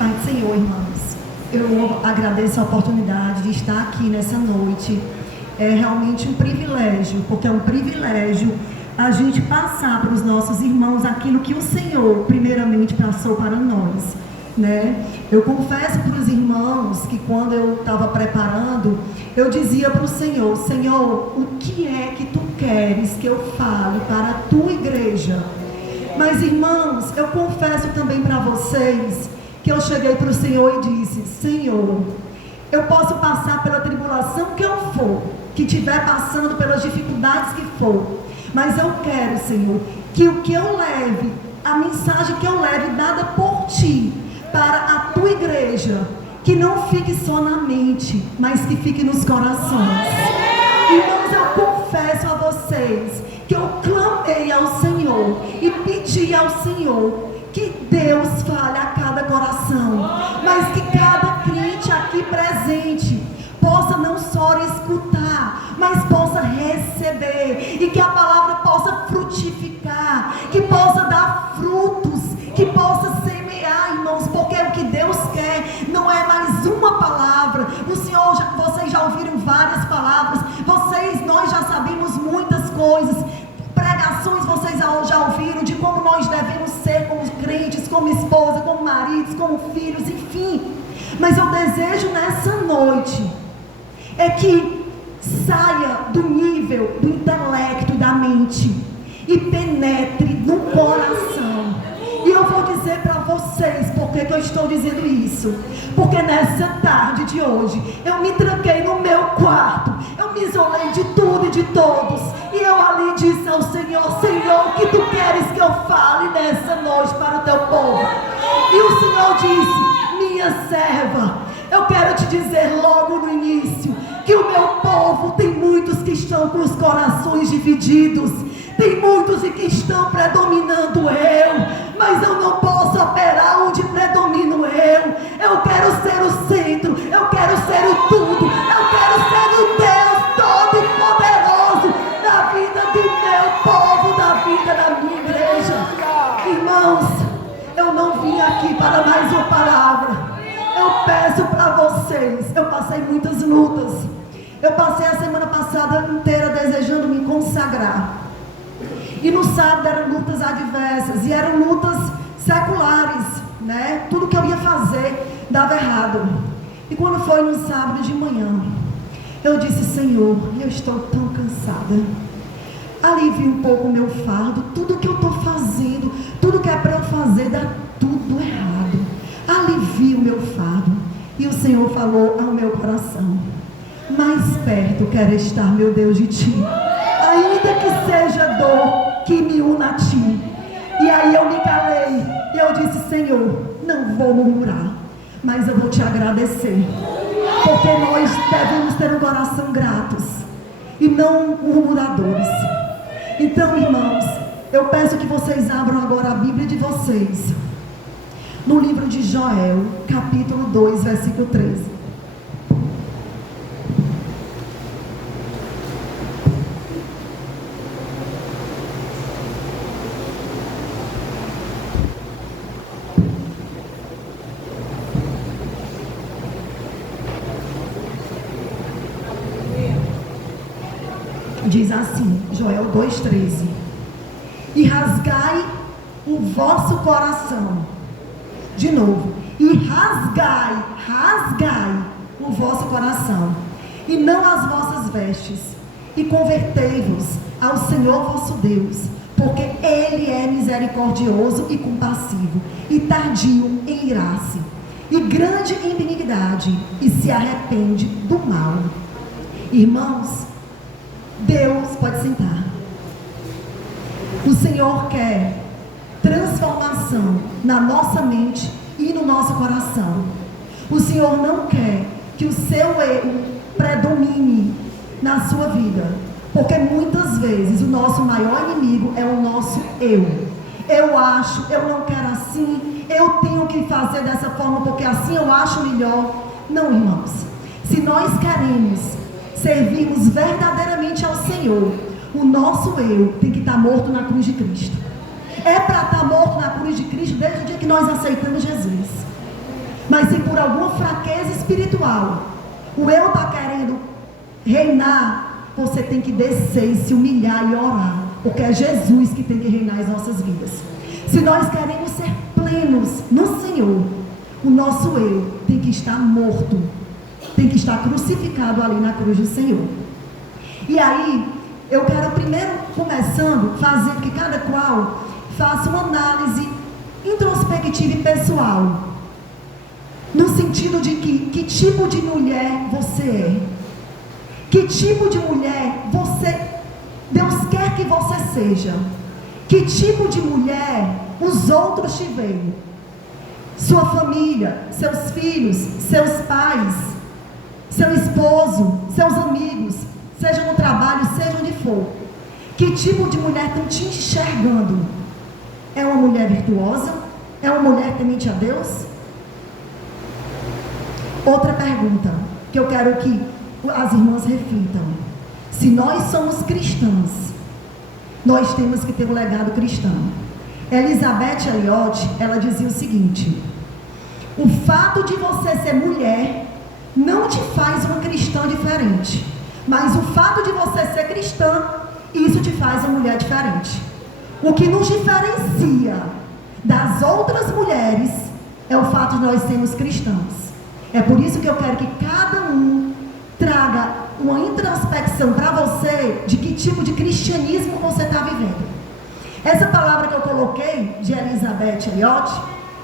Pai do Senhor, irmãos, eu agradeço a oportunidade de estar aqui nessa noite. É realmente um privilégio, porque é um privilégio a gente passar para os nossos irmãos aquilo que o Senhor primeiramente passou para nós, né? Eu confesso para os irmãos que quando eu estava preparando, eu dizia para o Senhor: Senhor, o que é que Tu queres que eu fale para a Tua igreja? Mas, irmãos, eu confesso também para vocês que eu cheguei para o Senhor e disse: Senhor, eu posso passar pela tribulação que eu for, que estiver passando pelas dificuldades que for, mas eu quero, Senhor, que o que eu leve, a mensagem que eu leve dada por Ti para a Tua igreja, que não fique só na mente, mas que fique nos corações. Irmãos, eu confesso a vocês que eu clamei ao Senhor e pedi ao Senhor que Deus fale a cada coração, mas que cada crente aqui presente possa não só escutar, mas possa receber, e que a palavra possa frutificar, que possa dar frutos, que possa semear, irmãos, porque o que Deus quer não é mais uma palavra. Vocês já ouviram várias palavras, nós já sabemos muitas coisas, pregações vocês já ouviram de como nós devemos ser como crentes, como esposa, como maridos, como filhos, enfim. Mas eu desejo nessa noite é que saia do nível do intelecto, da mente, e penetre no coração. E eu vou dizer para vocês por que eu estou dizendo isso. Porque nessa tarde de hoje eu me tranquei no meu quarto, eu me isolei de tudo e de todos, e eu ali disse ao Senhor: Senhor, o que Tu queres que eu fale nessa noite para o Teu povo? E o Senhor disse: minha serva, eu quero te dizer logo no início que o meu povo tem muitos que estão com os corações divididos, tem muitos e que estão predominando eu, mas eu não posso operar onde predomino eu. Eu quero ser o centro, eu quero ser o tudo, eu quero ser o Deus Todo-Poderoso da vida do meu povo, da vida da minha igreja. Irmãos, eu não vim aqui para mais uma palavra. Eu peço para vocês, eu passei muitas lutas. Eu passei a semana passada inteira desejando me consagrar. E no sábado eram lutas adversas, e eram lutas seculares, né? Tudo que eu ia fazer dava errado. E quando foi no sábado de manhã, eu disse: Senhor, eu estou tão cansada. Alivie um pouco o meu fardo. Tudo que eu estou fazendo, tudo que é para eu fazer, dá tudo errado. Alivie o meu fardo. E o Senhor falou ao meu coração: mais perto quero estar, meu Deus, de Ti, ainda que seja dor que me una a Ti. E aí eu me calei e eu disse: Senhor, não vou murmurar, mas eu vou Te agradecer, porque nós devemos ter um coração gratos e não murmuradores. Então, irmãos, eu peço que vocês abram agora a Bíblia de vocês no livro de Joel, capítulo 2, versículo 13. Diz assim, Joel 2,13: e rasgai o vosso coração. De novo, e rasgai o vosso coração, e não as vossas vestes, e convertei-vos ao Senhor vosso Deus, porque Ele é misericordioso e compassivo, e tardio em irar-se, e grande em benignidade, e se arrepende do mal. Irmãos, Deus, pode sentar. O Senhor quer transformação na nossa mente e no nosso coração. O Senhor não quer que o seu eu predomine na sua vida, porque muitas vezes o nosso maior inimigo é o nosso eu. Eu acho, eu não quero assim, eu tenho que fazer dessa forma porque assim eu acho melhor. Não, irmãos, se nós queremos servirmos verdadeiramente ao Senhor, o nosso eu tem que estar morto na cruz de Cristo. É para estar morto na cruz de Cristo desde o dia que nós aceitamos Jesus. se por alguma fraqueza espiritual o eu está querendo reinar, você tem que descer e se humilhar e orar, porque é Jesus que tem que reinar as nossas vidas. Se nós queremos ser plenos no Senhor, o nosso eu tem que estar morto, tem que estar crucificado ali na cruz do Senhor. E aí, eu quero primeiro, começando, fazer que cada qual faça uma análise introspectiva e pessoal, no sentido de que tipo de mulher você é, que tipo de mulher Deus quer que você seja, que tipo de mulher os outros te veem, sua família, seus filhos, seus pais, seu esposo, seus amigos, seja no trabalho, seja onde for, que tipo de mulher estão te enxergando? É uma mulher virtuosa? É uma mulher temente a Deus? Outra pergunta que eu quero que as irmãs reflitam: se nós somos cristãs, nós temos que ter um legado cristão. Elizabeth Elliot, ela dizia o seguinte: o fato de você ser mulher não te faz uma cristã diferente, mas o fato de você ser cristã, isso te faz uma mulher diferente. O que nos diferencia das outras mulheres é o fato de nós sermos cristãos. É por isso que eu quero que cada um traga uma introspecção para você de que tipo de cristianismo você está vivendo. Essa palavra que eu coloquei de Elizabeth Elliot,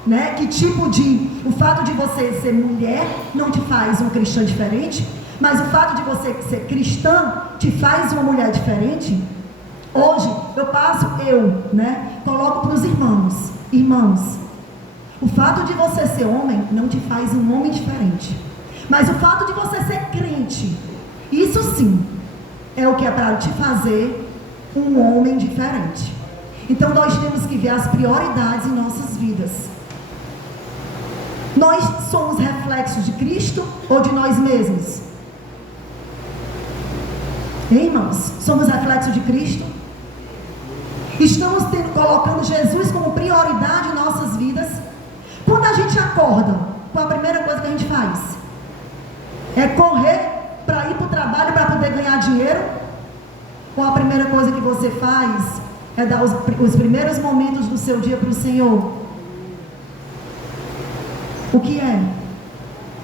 né, que tipo de, o fato de você ser mulher não te faz uma cristã diferente, mas o fato de você ser cristã te faz uma mulher diferente. Hoje coloco para os irmãos, o fato de você ser homem não te faz um homem diferente, mas o fato de você ser crente, isso sim é o que é para te fazer um homem diferente. Então nós temos que ver as prioridades em nossas vidas. Nós somos reflexos de Cristo ou de nós mesmos? Hein, irmãos? Somos reflexos de Cristo? Estamos colocando Jesus como prioridade em nossas vidas? Quando a gente acorda, qual a primeira coisa que a gente faz? É correr para ir para o trabalho para poder ganhar dinheiro? Ou a primeira coisa que você faz é dar os primeiros momentos do seu dia para o Senhor? O que é?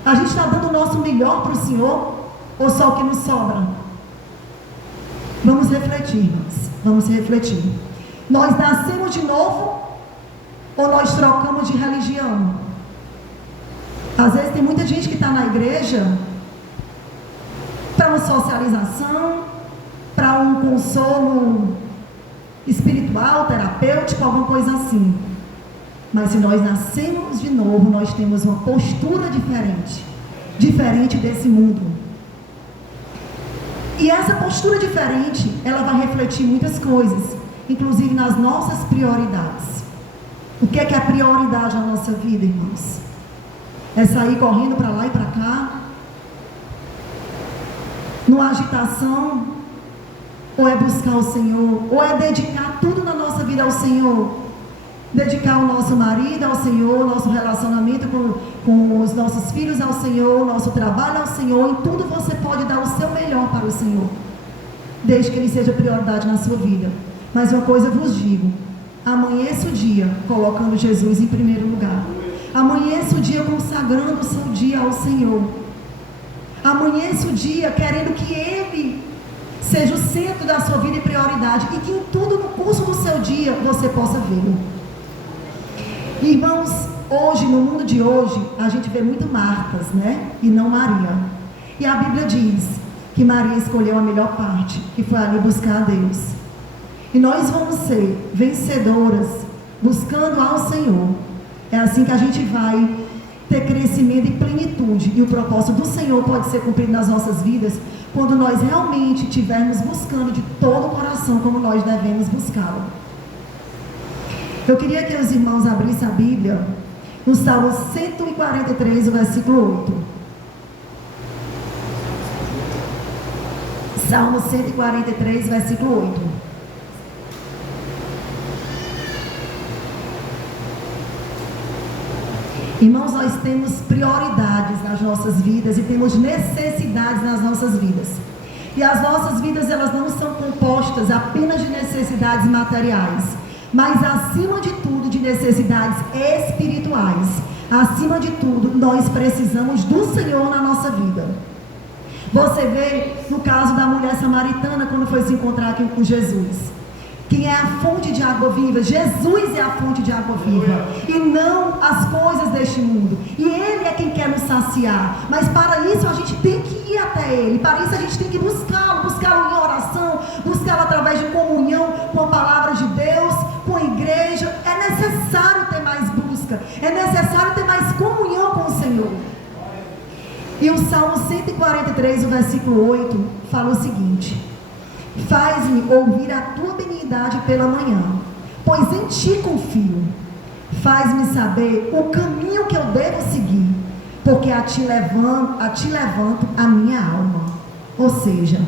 A gente está dando o nosso melhor para o Senhor ou só o que nos sobra? Vamos refletir, irmãos. Vamos refletir. Nós nascemos de novo ou nós trocamos de religião? Às vezes tem muita gente que está na igreja para uma socialização, para um consolo espiritual, terapêutico, alguma coisa assim. Mas se nós nascemos de novo, nós temos uma postura diferente desse mundo. E essa postura diferente, ela vai refletir muitas coisas, inclusive nas nossas prioridades. O que é a prioridade na nossa vida, irmãos? É sair correndo para lá e para cá? Numa agitação? Ou é buscar o Senhor? Ou é dedicar tudo na nossa vida ao Senhor? Dedicar o nosso marido ao Senhor, nosso relacionamento com os nossos filhos ao Senhor, nosso trabalho ao Senhor. Em tudo você pode dar o seu melhor para o Senhor, desde que Ele seja prioridade na sua vida. Mas uma coisa eu vos digo: amanheça o dia colocando Jesus em primeiro lugar. Amanheça o dia consagrando o seu dia ao Senhor. Amanheça o dia querendo que Ele seja o centro da sua vida e prioridade, e que em tudo no curso do seu dia você possa vê-lo. Irmãos, hoje, no mundo de hoje, a gente vê muito Martas, né? E não Maria. E a Bíblia diz que Maria escolheu a melhor parte, que foi ali buscar a Deus. E nós vamos ser vencedoras buscando ao Senhor. É assim que a gente vai ter crescimento e plenitude. E o propósito do Senhor pode ser cumprido nas nossas vidas quando nós realmente estivermos buscando de todo o coração como nós devemos buscá-lo. Eu queria que os irmãos abrissem a Bíblia no Salmo 143, o versículo 8. Salmo 143, versículo 8. Irmãos, nós temos prioridades nas nossas vidas e temos necessidades nas nossas vidas. E as nossas vidas, elas não são compostas apenas de necessidades materiais, mas acima de tudo de necessidades espirituais. Acima de tudo, nós precisamos do Senhor na nossa vida. Você vê no caso da mulher samaritana, quando foi se encontrar aqui com Jesus. Quem é a fonte de água viva? Jesus é a fonte de água viva, e não as coisas deste mundo. E Ele é quem quer nos saciar. Mas para isso a gente tem que ir até Ele. Para isso a gente tem que buscá-lo em oração, buscá-lo através de comunhão com a palavra de Deus, com a igreja. É necessário ter mais busca, é necessário ter mais comunhão com o Senhor. E o Salmo 143, o versículo 8, fala o seguinte: faz-me ouvir a tua benignidade pela manhã, pois em ti confio. Faz-me saber o caminho que eu devo seguir, porque a ti levanto a minha alma. Ou seja,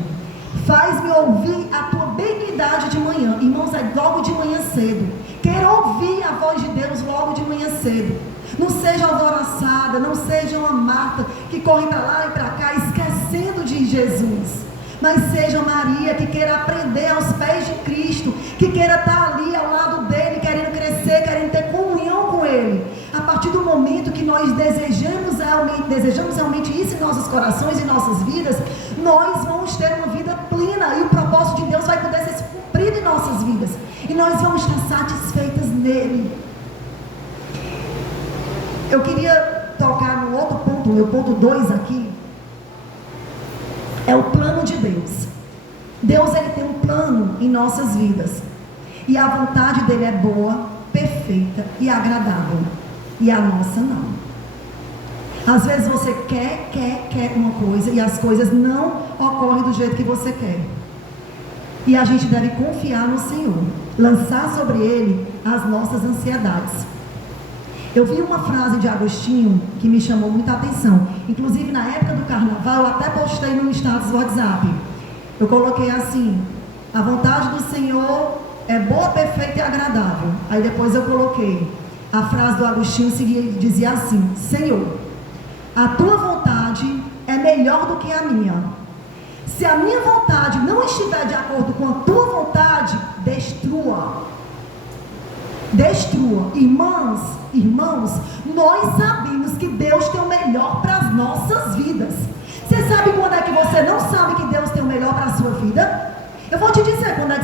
faz-me ouvir a tua benignidade de manhã. Irmãos, é logo de manhã cedo. Quero ouvir a voz de Deus logo de manhã cedo. Não seja alvoroçada, não seja uma Marta que corre para lá e para cá esquecendo de Jesus. Mas seja Maria, que queira aprender aos pés de Cristo, que queira estar ali ao lado dele, querendo crescer, querendo ter comunhão com ele. A partir do momento que nós desejamos realmente isso em nossos corações e nossas vidas, nós vamos ter uma vida plena, e o propósito de Deus vai poder ser cumprido em nossas vidas, e nós vamos estar satisfeitas nele. Eu queria tocar no outro ponto, meu ponto 2 aqui. É o plano de Deus. Deus, ele tem um plano em nossas vidas. E a vontade dele é boa, perfeita e agradável. E a nossa não. Às vezes você quer uma coisa e as coisas não ocorrem do jeito que você quer. E a gente deve confiar no Senhor. Lançar sobre ele as nossas ansiedades. Eu vi uma frase de Agostinho que me chamou muita atenção. Inclusive na época do carnaval, eu até postei no status do WhatsApp. Eu coloquei assim: a vontade do Senhor é boa, perfeita e agradável. Aí depois eu coloquei a frase do Agostinho, dizia assim: Senhor, a tua vontade é melhor do que a minha. Se a minha vontade não estiver de acordo com a tua vontade, destrua. Destrua. Irmãos, nós sabemos que Deus tem o melhor para as nossas vidas. Você sabe quando é que você não sabe que Deus tem o melhor para a sua vida? Eu vou te dizer quando é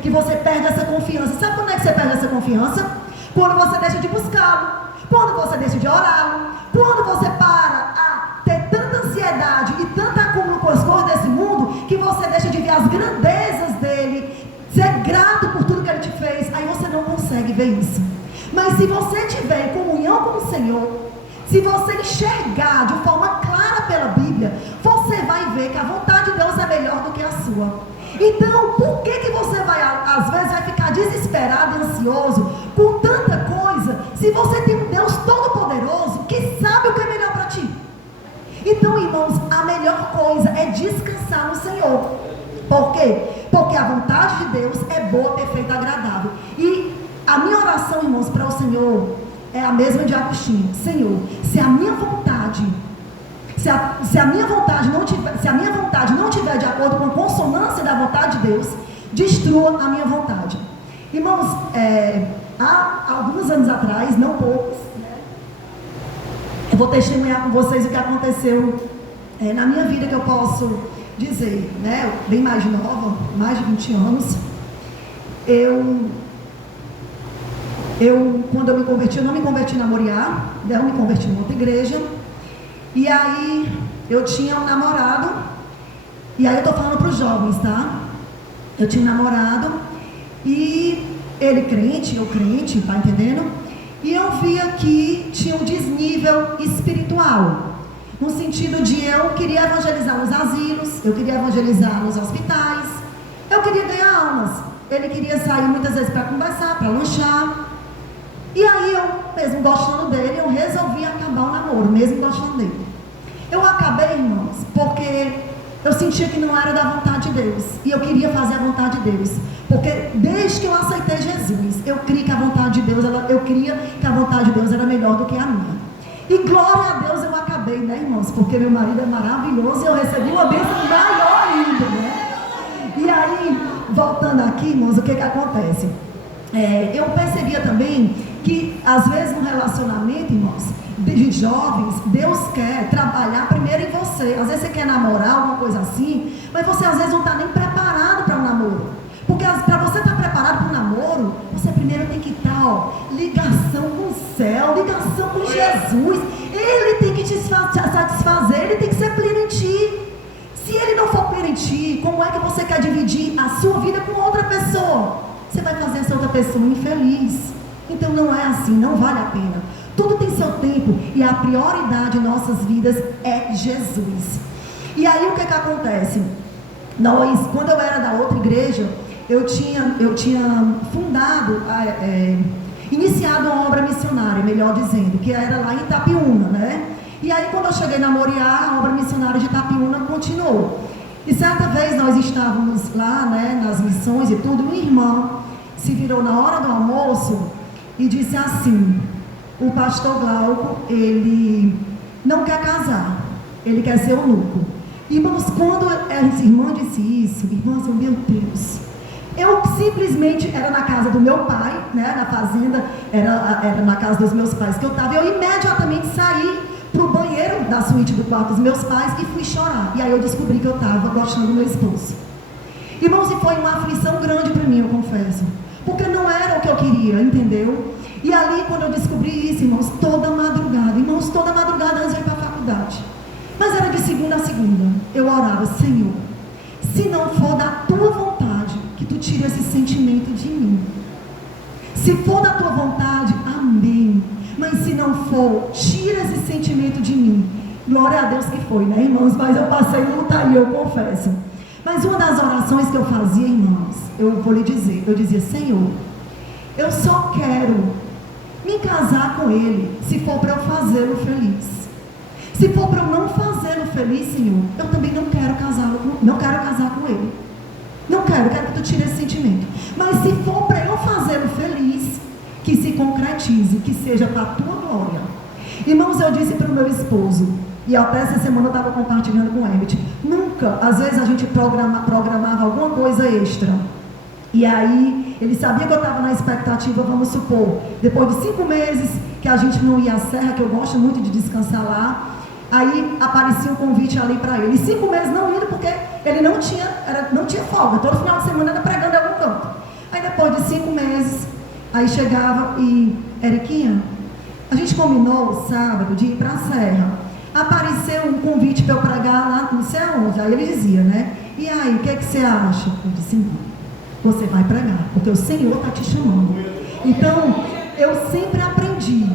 que você perde essa confiança. Sabe quando é que você perde essa confiança? Quando você deixa de buscá-lo, quando você deixa de orá-lo, quando você para a ter tanta ansiedade e tanta acúmulo com as coisas desse mundo, que você deixa de ver as grandezas dele, ser grato por tudo que ele te fez. Aí você não consegue ver isso. Mas se você tiver em comunhão com o Senhor, se você enxergar de forma clara pela Bíblia, você vai ver que a vontade de Deus é melhor do que a sua. Então, por que você vai, às vezes, vai ficar desesperado e ansioso com tanta coisa, se você tem um Deus todo-poderoso que sabe o que é melhor para ti? Então, irmãos, a melhor coisa é descansar no Senhor. Por quê? Porque a vontade de Deus é boa, perfeita e agradável. E a minha oração, irmãos, para o Senhor é a mesma de Agostinho. Senhor, se a minha vontade não tiver de acordo com a consonância da vontade de Deus, destrua a minha vontade. Irmãos, há alguns anos atrás, não poucos, eu vou testemunhar com vocês o que aconteceu na minha vida, que eu posso dizer, né? Bem mais nova, mais de 20 anos. Quando eu me converti, eu não me converti na Moriá, eu me converti em outra igreja. E aí eu tinha um namorado, e aí eu estou falando para os jovens, tá? Eu tinha um namorado, e ele crente, eu crente, tá entendendo? E eu via que tinha um desnível espiritual, no sentido de eu queria evangelizar nos asilos, eu queria evangelizar nos hospitais, eu queria ganhar almas. Ele queria sair muitas vezes para conversar, para lanchar. E aí eu, mesmo gostando dele, eu resolvi acabar o namoro, mesmo gostando dele. Eu acabei, irmãos, porque eu sentia que não era da vontade de Deus, e eu queria fazer a vontade de Deus, porque desde que eu aceitei Jesus, eu queria que a vontade de Deus era melhor do que a minha. E glória a Deus eu acabei, né, irmãos? Porque meu marido é maravilhoso e eu recebi uma bênção maior ainda, né? E aí, voltando aqui, irmãos, o que acontece? Eu percebia também que, às vezes, no relacionamento, irmãos, de jovens, Deus quer trabalhar primeiro em você. Às vezes você quer namorar, alguma coisa assim, mas você às vezes não está nem preparado para o namoro. Porque para você estar preparado para o namoro, você primeiro tem que estar, ligação com o céu, ligação com Jesus. Ele tem que te satisfazer, ele tem que ser pleno em ti. Se ele não for pleno em ti, como é que você quer dividir a sua vida com outra pessoa? Você vai fazer essa outra pessoa infeliz. Então não é assim, não vale a pena. Tudo tem seu tempo e a prioridade em nossas vidas é Jesus. E aí o que acontece? Quando eu era da outra igreja, eu tinha fundado, iniciado uma obra missionária, melhor dizendo, que era lá em Itapiúna, né? E aí quando eu cheguei na Moriá, a obra missionária de Itapiúna continuou. E certa vez nós estávamos lá, né, nas missões e tudo, uma irmã se virou na hora do almoço e disse assim: o pastor Glauco, ele não quer casar, ele quer ser eunuco. Irmãos, quando essa irmã disse isso, irmãos, meu Deus, eu simplesmente, era na casa do meu pai, né, na fazenda, era na casa dos meus pais que eu estava, eu imediatamente saí para o banheiro da suíte do quarto dos meus pais e fui chorar. E aí eu descobri que eu estava gostando do meu esposo. Irmãos, e foi uma aflição grande para mim, eu confesso, porque não era o que eu queria, entendeu? E ali, quando eu descobri isso, irmãos, toda madrugada antes de ir para a faculdade, mas era de segunda a segunda, eu orava: Senhor, se não for da tua vontade, que tu tire esse sentimento de mim. Se for da tua vontade, amém. Mas se não for, tira esse sentimento de mim. Glória a Deus que foi, né, irmãos? Mas eu passei luta aí, eu confesso. Mas uma das orações que eu fazia, irmãos, eu vou lhe dizer, eu dizia: Senhor, eu só quero me casar com ele se for para eu fazê-lo feliz. Se for para eu não fazê-lo feliz, Senhor, eu também não quero casar com ele. Não quero que tu tire esse sentimento. Mas se for para eu fazê-lo feliz, que se concretize, que seja para a tua glória. Irmãos, eu disse para o meu esposo, e até essa semana eu estava compartilhando com o Emmett, nunca, às vezes a gente programava alguma coisa extra, e aí ele sabia que eu estava na expectativa, vamos supor, depois de 5 meses que a gente não ia à serra, que eu gosto muito de descansar lá, aí aparecia um convite ali para ele, e 5 meses não indo, porque ele não tinha folga, todo final de semana era pregando em algum canto. Aí depois de 5 meses, aí chegava e: Eriquinha, a gente combinou sábado de ir para a serra, apareceu um convite para eu pregar lá não sei aonde. Aí ele dizia, né: e aí, o que você acha? Eu disse: não, você vai pregar, porque o Senhor está te chamando. Então, eu sempre aprendi,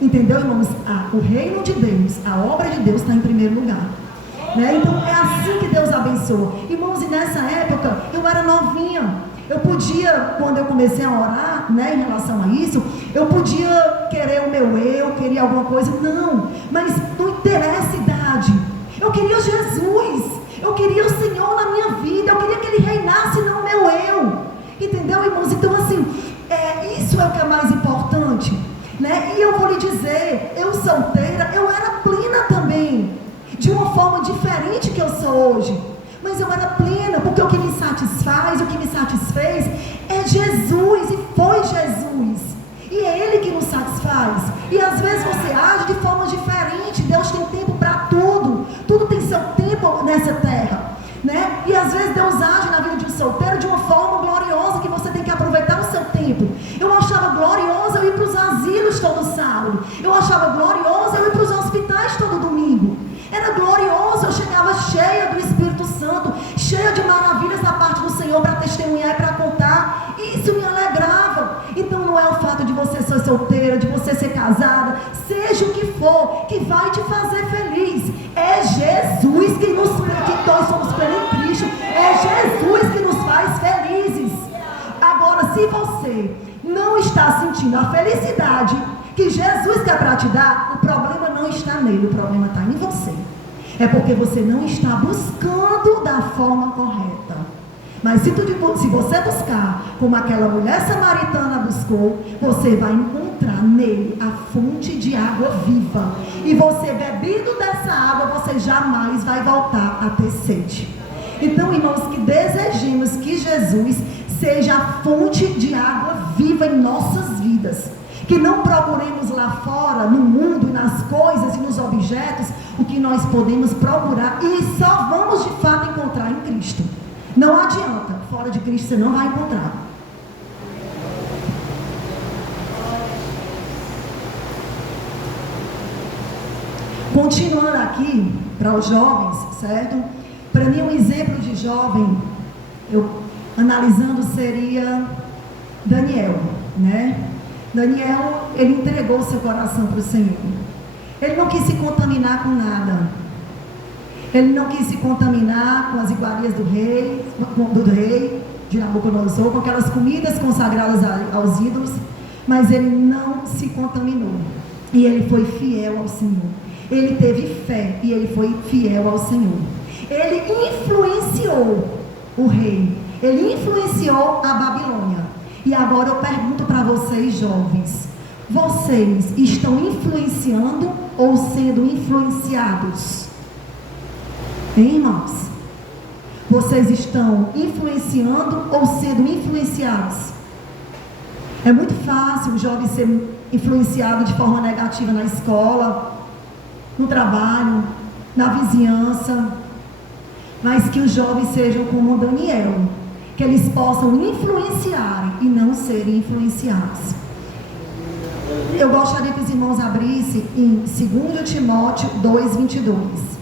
entendeu, irmãos? O reino de Deus, a obra de Deus está em primeiro lugar, né? Então é assim que Deus abençoa. Irmãos, e nessa época eu era novinha. Eu podia, quando eu comecei a orar, né, em relação a isso, eu podia querer o meu eu, queria alguma coisa, não, mas não interessa a idade, eu queria Jesus, eu queria o Senhor na minha vida, eu queria que Ele reinasse no meu eu, entendeu, irmãos? Então assim, isso é o que é mais importante, né? E eu vou lhe dizer, eu solteira, eu era plena também, de uma forma diferente que eu sou hoje. Mas eu era plena, porque o que me satisfaz, o que me satisfez é Jesus, e foi Jesus, e é Ele que nos satisfaz. E às vezes você age de forma diferente. Deus tem tempo para tudo, tudo tem seu tempo nessa terra, né? E às vezes Deus age na vida de um solteiro de uma forma gloriosa, que você tem que aproveitar o seu tempo. Eu achava glorioso eu ir para os asilos todo sábado, eu achava glorioso eu ir para os hospitais todo domingo, era glorioso, eu chegava cheia do Espírito Santo, cheia de maravilhas da parte do Senhor para testemunhar e para contar. Isso me alegrava. Então não é o fato de você ser solteira, de você ser casada, seja o que for, que vai te fazer feliz. É Jesus que nós somos plenos em Cristo, é Jesus que nos faz felizes. Agora, se você não está sentindo a felicidade que Jesus quer para te dar, o problema não está nele, o problema está em você. É porque você não está buscando da forma correta. Mas se você buscar como aquela mulher samaritana buscou, você vai encontrar. encontrar nele a fonte de água viva. E você, bebendo dessa água, você jamais vai voltar a ter sede. Então, irmãos, que desejemos que Jesus seja a fonte de água viva em nossas vidas. Que não procuremos lá fora, no mundo, nas coisas e nos objetos, o que nós podemos procurar e só vamos de fato encontrar em Cristo. Não adianta, fora de Cristo você não vai encontrar. Continuando aqui, para os jovens, certo? Para mim, um exemplo de jovem, eu analisando, seria Daniel, né? Daniel, ele entregou seu coração para o Senhor. Ele não quis se contaminar com nada. Ele não quis se contaminar com as iguarias do rei de Nabucodonosor, com aquelas comidas consagradas aos ídolos, mas ele não se contaminou. E ele foi fiel ao Senhor. Ele teve fé e ele foi fiel ao Senhor. Ele influenciou o rei. Ele influenciou a Babilônia. E agora eu pergunto para vocês, jovens: vocês estão influenciando ou sendo influenciados? Hein, irmãos? Vocês estão influenciando ou sendo influenciados? É muito fácil o jovem ser influenciado de forma negativa na escola, no trabalho, na vizinhança, mas que os jovens sejam como Daniel, que eles possam influenciar e não serem influenciados. Eu gostaria que os irmãos abrissem em 2 Timóteo 2:22.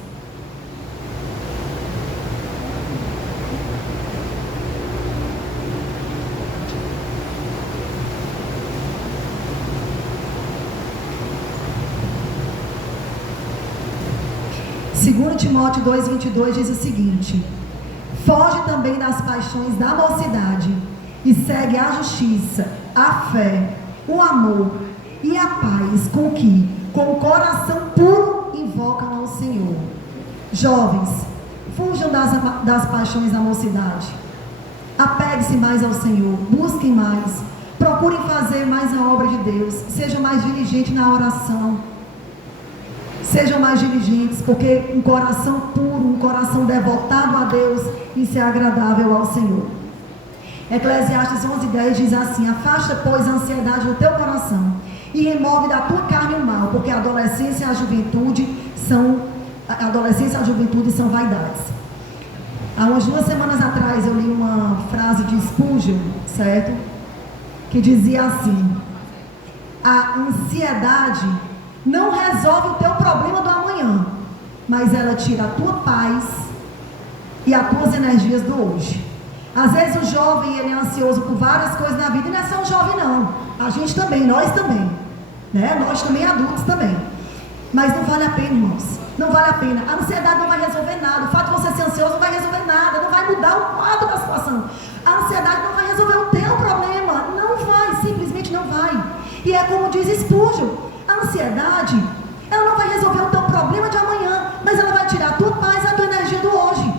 Timóteo 2:22 diz o seguinte: foge também das paixões da mocidade e segue a justiça, a fé, o amor e a paz com que, com o coração puro, invocam ao Senhor. Jovens, fujam das paixões da mocidade, apegue-se mais ao Senhor, busquem mais, procurem fazer mais a obra de Deus, sejam mais diligentes na oração. Sejam mais diligentes, porque um coração puro, um coração devotado a Deus, isso é agradável ao Senhor. Eclesiastes 11:10 diz assim: afasta, pois, a ansiedade do teu coração e remove da tua carne o mal, porque a adolescência e a juventude são vaidades. Há umas 2 semanas atrás eu li uma frase de Spurgeon, certo? Que dizia assim: a ansiedade não resolve o teu problema do amanhã, mas ela tira a tua paz e as tuas energias do hoje. Às vezes o jovem, ele é ansioso por várias coisas na vida, e não é só o jovem não, a gente também, nós também, né? Nós também, adultos também. Mas não vale a pena, irmãos, não vale a pena. A ansiedade não vai resolver nada, o fato de você ser ansioso não vai resolver nada, não vai mudar o quadro da situação. A ansiedade não vai resolver o teu problema, não vai, simplesmente não vai. E é como diz Spurgeon: a ansiedade, ela não vai resolver o teu problema de amanhã, mas ela vai tirar a tua paz e a tua energia do hoje.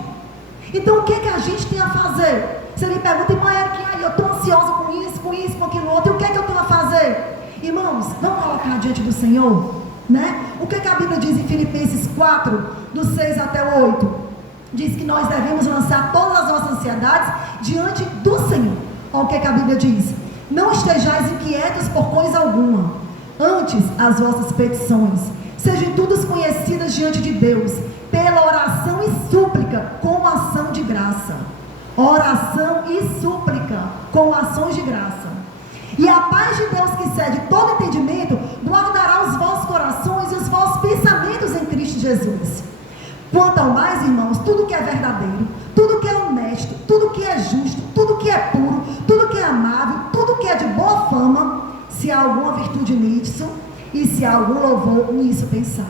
Então o que a gente tem a fazer? Você me pergunta: irmã Eric, eu estou ansiosa com isso, com aquilo outro, e o que eu tenho a fazer? Irmãos, vamos colocar diante do Senhor, né? O que a Bíblia diz em Filipenses 4, do 6 até o 8? Diz que nós devemos lançar todas as nossas ansiedades diante do Senhor. Olha o que a Bíblia diz: não estejais inquietos por coisa alguma, antes as vossas petições sejam todas conhecidas diante de Deus, pela oração e súplica, com ação de graça. Oração e súplica, com ações de graça. E a paz de Deus, que excede todo entendimento, guardará os vossos corações e os vossos pensamentos em Cristo Jesus. Quanto ao mais, irmãos, tudo que é verdadeiro, tudo que é honesto, tudo que é justo, tudo que é puro, tudo que é amável, tudo que é de boa fama, se há alguma virtude nisso, e se há algum louvor, nisso pensar.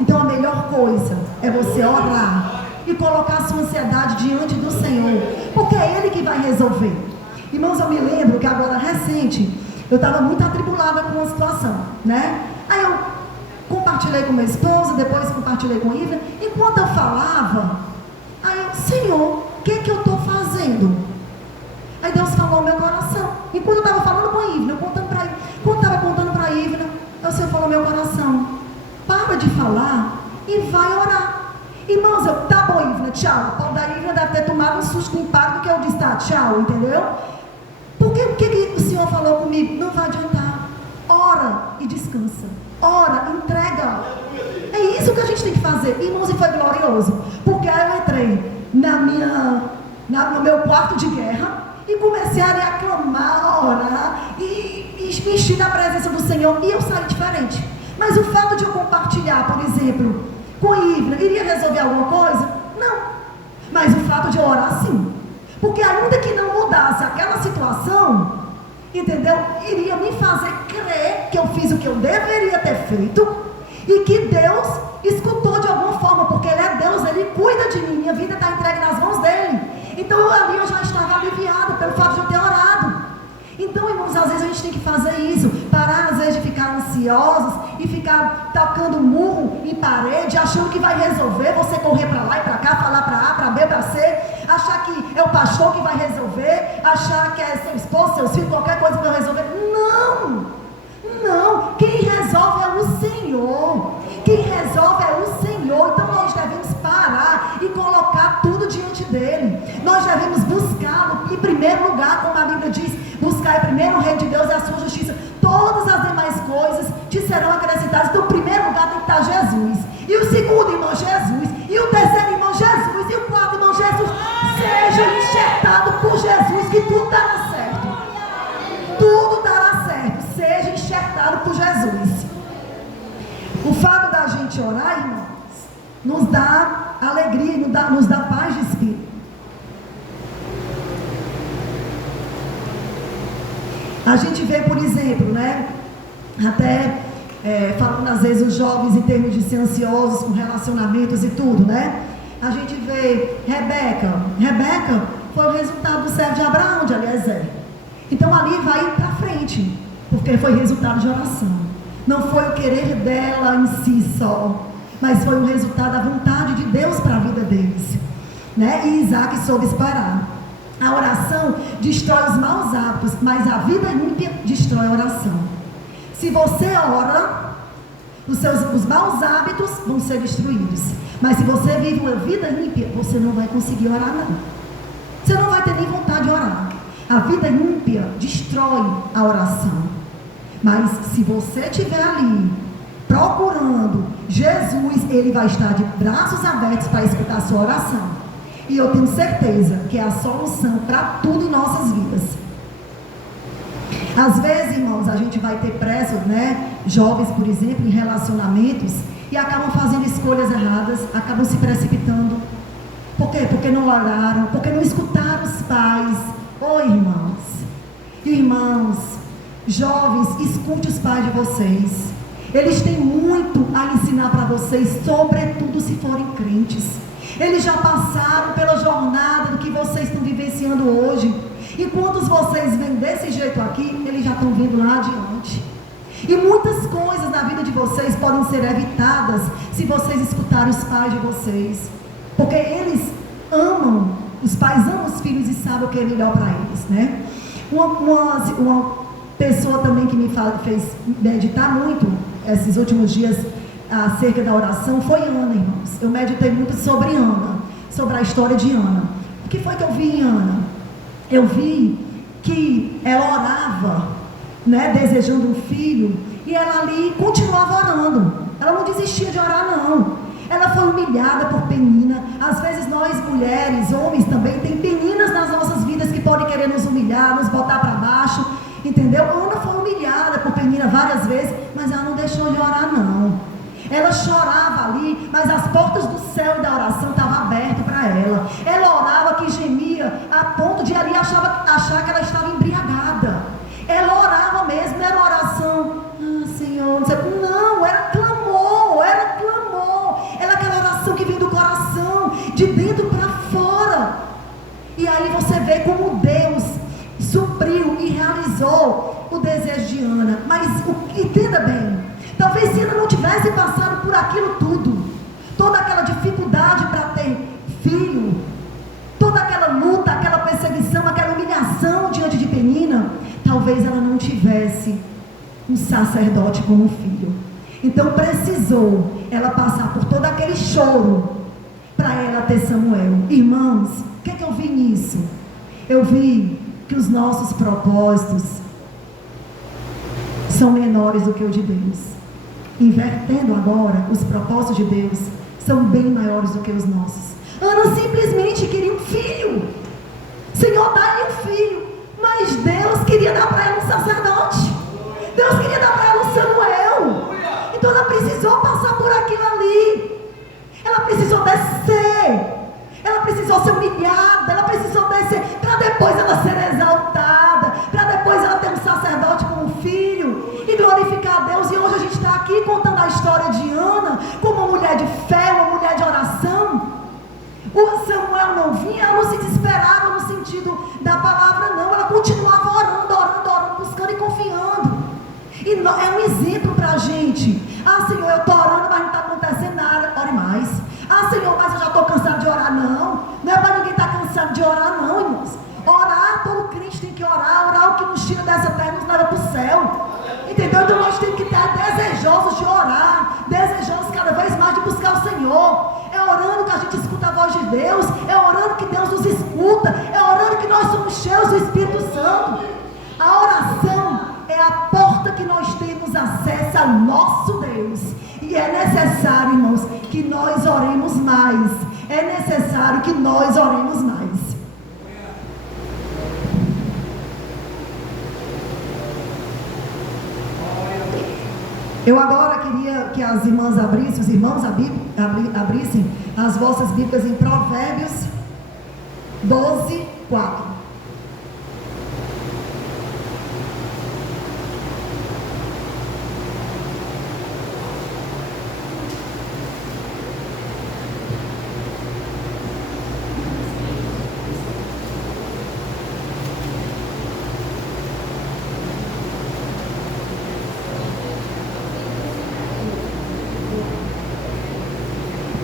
Então a melhor coisa é você orar e colocar a sua ansiedade diante do Senhor, porque é Ele que vai resolver. Irmãos, eu me lembro que agora recente, eu estava muito atribulada com uma situação, né? Aí eu compartilhei com minha esposa, depois compartilhei com a Ivna. Enquanto eu falava, aí eu: Senhor, o que eu estou fazendo? Aí Deus falou ao meu coração. Enquanto eu estava falando com a Ivna, quando eu estava contando para a Ivna, O Senhor falou meu coração: para de falar e vai orar. Irmãos, tá bom, Ivna, tchau. O Paulo da Ivna deve ter tomado um susto com impacto que eu disse, tá, tchau, entendeu? Porque o que o Senhor falou comigo? Não vai adiantar. Ora e descansa. Ora, entrega. É isso que a gente tem que fazer. Irmãos, e foi glorioso. Porque aí eu entrei no meu quarto de guerra e comecei a aclamar, a orar e me enchi na presença do Senhor. E eu saí diferente. Mas o fato de eu compartilhar, por exemplo, com a Ivna, iria resolver alguma coisa? Não. Mas o fato de eu orar, sim. Porque ainda que não mudasse aquela situação, entendeu? Iria me fazer crer que eu fiz o que eu deveria ter feito e que Deus escutou de alguma forma, porque Ele é Deus, Ele cuida de mim, minha vida está entregue nas mãos dEle. Então ali eu já estava aliviado pelo fato de eu ter orado. Então, irmãos, às vezes a gente tem que fazer isso, parar às vezes de ficar ansiosos e ficar tacando murro em parede, achando que vai resolver, você correr para lá e para cá, falar para A, para B, para C, achar que é o pastor que vai resolver, achar que é seu esposo, seus filhos, qualquer coisa que vai resolver. Não, não, quem resolve é o Senhor, quem resolve é o Senhor. Então nós devemos parar e colocar tudo diante dEle, nós devemos buscá-lo em primeiro lugar, como a Bíblia diz, buscar primeiro o reino de Deus e a sua justiça, todas as demais coisas te serão acrescentadas. Então, o primeiro lugar tem que estar Jesus, e o segundo, irmão, Jesus, e o terceiro, irmão, Jesus, e o quarto, irmão, Jesus. Seja enxertado por Jesus, que tudo dará certo, tudo dará certo. Seja enxertado por Jesus. O fato da gente orar, irmãos, nos dá alegria, nos dá paz de espírito. A gente vê, por exemplo, né, até falando às vezes os jovens em termos de ser ansiosos com relacionamentos e tudo, né? A gente vê Rebeca foi o resultado do servo de Abraão, de Eliezer. Então ali vai para frente, porque foi resultado de oração. Não foi o querer dela em si só, mas foi o resultado da vontade de Deus para a vida deles, né? E Isaac soube esperar. A oração destrói os maus hábitos, mas a vida ímpia destrói a oração. Se você ora, os maus hábitos vão ser destruídos. Mas se você vive uma vida ímpia, você não vai conseguir orar, não. Você não vai ter nem vontade de orar. A vida ímpia destrói a oração. Mas se você estiver ali, procurando Jesus, Ele vai estar de braços abertos para escutar a sua oração. E eu tenho certeza que é a solução para tudo em nossas vidas. Às vezes, irmãos, a gente vai ter pressa, né? Jovens, por exemplo, em relacionamentos, e acabam fazendo escolhas erradas, acabam se precipitando. Por quê? Porque não oraram, porque não escutaram os pais. Irmãos, jovens, escute os pais de vocês. Eles têm muito a ensinar para vocês, sobretudo se forem crentes. Eles já passaram pela jornada do que vocês estão vivenciando hoje. E quantos vocês vêm desse jeito aqui, eles já estão vindo lá adiante. E muitas coisas na vida de vocês podem ser evitadas se vocês escutarem os pais de vocês. Porque eles amam, os pais amam os filhos e sabem o que é melhor para eles, né? Uma pessoa também que me fez meditar muito esses últimos dias acerca da oração foi Ana, irmãos. Eu meditei muito sobre Ana, sobre a história de Ana. O que foi que eu vi em Ana? Eu vi que ela orava, né, desejando um filho, e ela ali continuava orando. Ela não desistia de orar, não. Ela foi humilhada por Penina. Às vezes nós mulheres, homens também, tem peninas nas nossas vidas que podem querer nos humilhar, nos botar para baixo, entendeu? Ana foi humilhada por Penina várias vezes, mas ela não deixou de orar, não. Ela chorava ali, mas as portas do céu e da oração estavam abertas para ela. Ela orava que gemia a ponto de ali achar que ela estava embriagada. Ela orava mesmo, não era oração, Senhor, não sei, não, era clamor, era aquela oração que vem do coração, de dentro para fora. E aí você vê como Deus supriu e realizou o desejo de Ana. Mas entenda bem, talvez se Ana não tivesse passado por aquilo tudo, toda aquela dificuldade para ter filho, toda aquela luta, aquela perseguição, aquela humilhação diante de Penina, talvez ela não tivesse um sacerdote como filho. Então precisou ela passar por todo aquele choro para ela ter Samuel. Irmãos, o que é que eu vi nisso? Eu vi que os nossos propósitos são menores do que o de Deus. Invertendo agora, os propósitos de Deus são bem maiores do que os nossos. Ana simplesmente queria um filho. Senhor, dá-lhe um filho. Mas Deus queria dar para ela um sacerdote. Deus queria dar para ela um Samuel. Então ela precisou passar por aquilo ali. Ela precisou descer. Ela precisou ser humilhada. Ela precisou descer para depois ela ser exaltada. Para depois ela ter um sacerdote como filho e glorificar a Deus. E hoje a gente está aqui contando a história de Ana como uma mulher de fé, uma mulher de oração. O Samuel não vinha, ela não se desesperava no sentido da palavra, não. Ela continuava orando, buscando e confiando. E é um exemplo para a gente. Ah, Senhor, eu estou orando, mas não está acontecendo nada. Ore mais. Ah, Senhor, mas eu já estou cansado de orar. Não é para ninguém estar cansado de orar, não, irmãos. Orar, todo crente tem que orar. Orar o que nos tira dessa terra, nos leva para o céu. Entendeu? Então nós temos que estar desejosos de orar, desejosos cada vez mais de buscar o Senhor. É orando que a gente escuta a voz de Deus, é orando que Deus nos escuta, é orando que nós somos cheios do Espírito Santo. A oração é a porta que nós temos acesso ao nosso Deus. E é necessário, irmãos, que nós oremos mais. É necessário que nós oremos mais. Eu agora queria que as irmãs abrissem, os irmãos abrissem as vossas Bíblias em Provérbios 12, 4.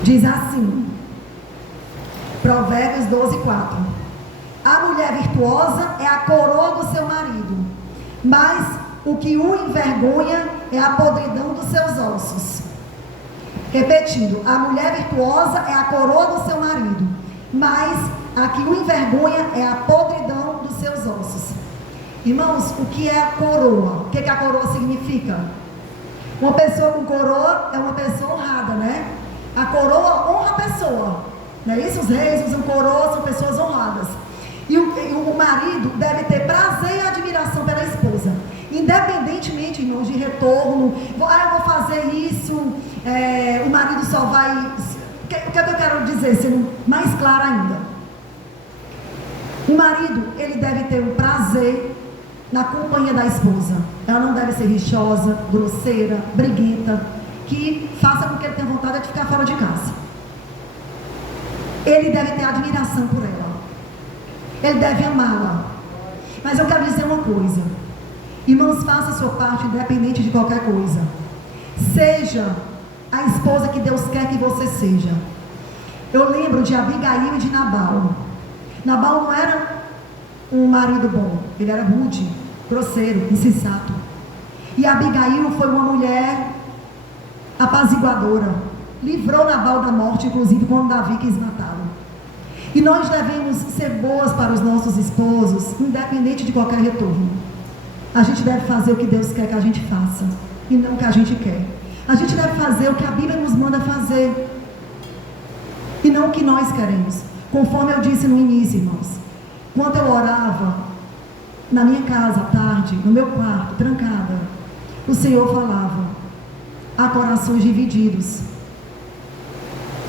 Diz assim, Provérbios 12, 4. A mulher virtuosa é a coroa do seu marido, mas o que o envergonha é a podridão dos seus ossos. Repetindo, a mulher virtuosa é a coroa do seu marido, mas a que o envergonha é a podridão dos seus ossos. Irmãos, o que é a coroa? O que a coroa significa? Uma pessoa com coroa é uma pessoa honrada, né? A coroa honra a pessoa, não é isso? Os reis usam coroa, são pessoas honradas. E o marido deve ter prazer e admiração pela esposa, independentemente, irmãos, de retorno. Eu vou fazer isso, o marido só vai... O que é que eu quero dizer, sendo mais claro ainda? O marido, ele deve ter um prazer na companhia da esposa. Ela não deve ser rixosa, grosseira, briguenta, que faça com que ele tenha vontade de ficar fora de casa. Ele deve ter admiração por ela. Ele deve amá-la. Mas eu quero dizer uma coisa. Irmãos, faça a sua parte independente de qualquer coisa. Seja a esposa que Deus quer que você seja. Eu lembro de Abigail e de Nabal. Nabal não era um marido bom. Ele era rude, grosseiro, insensato. E Abigail foi uma mulher apaziguadora, livrou Nabal da morte, inclusive quando Davi quis matá-lo. E nós devemos ser boas para os nossos esposos, independente de qualquer retorno. A gente deve fazer o que Deus quer que a gente faça, e não o que a gente quer. A gente deve fazer o que a Bíblia nos manda fazer, e não o que nós queremos. Conforme eu disse no início, irmãos, quando eu orava na minha casa à tarde, no meu quarto, trancada, o Senhor falava: há corações divididos.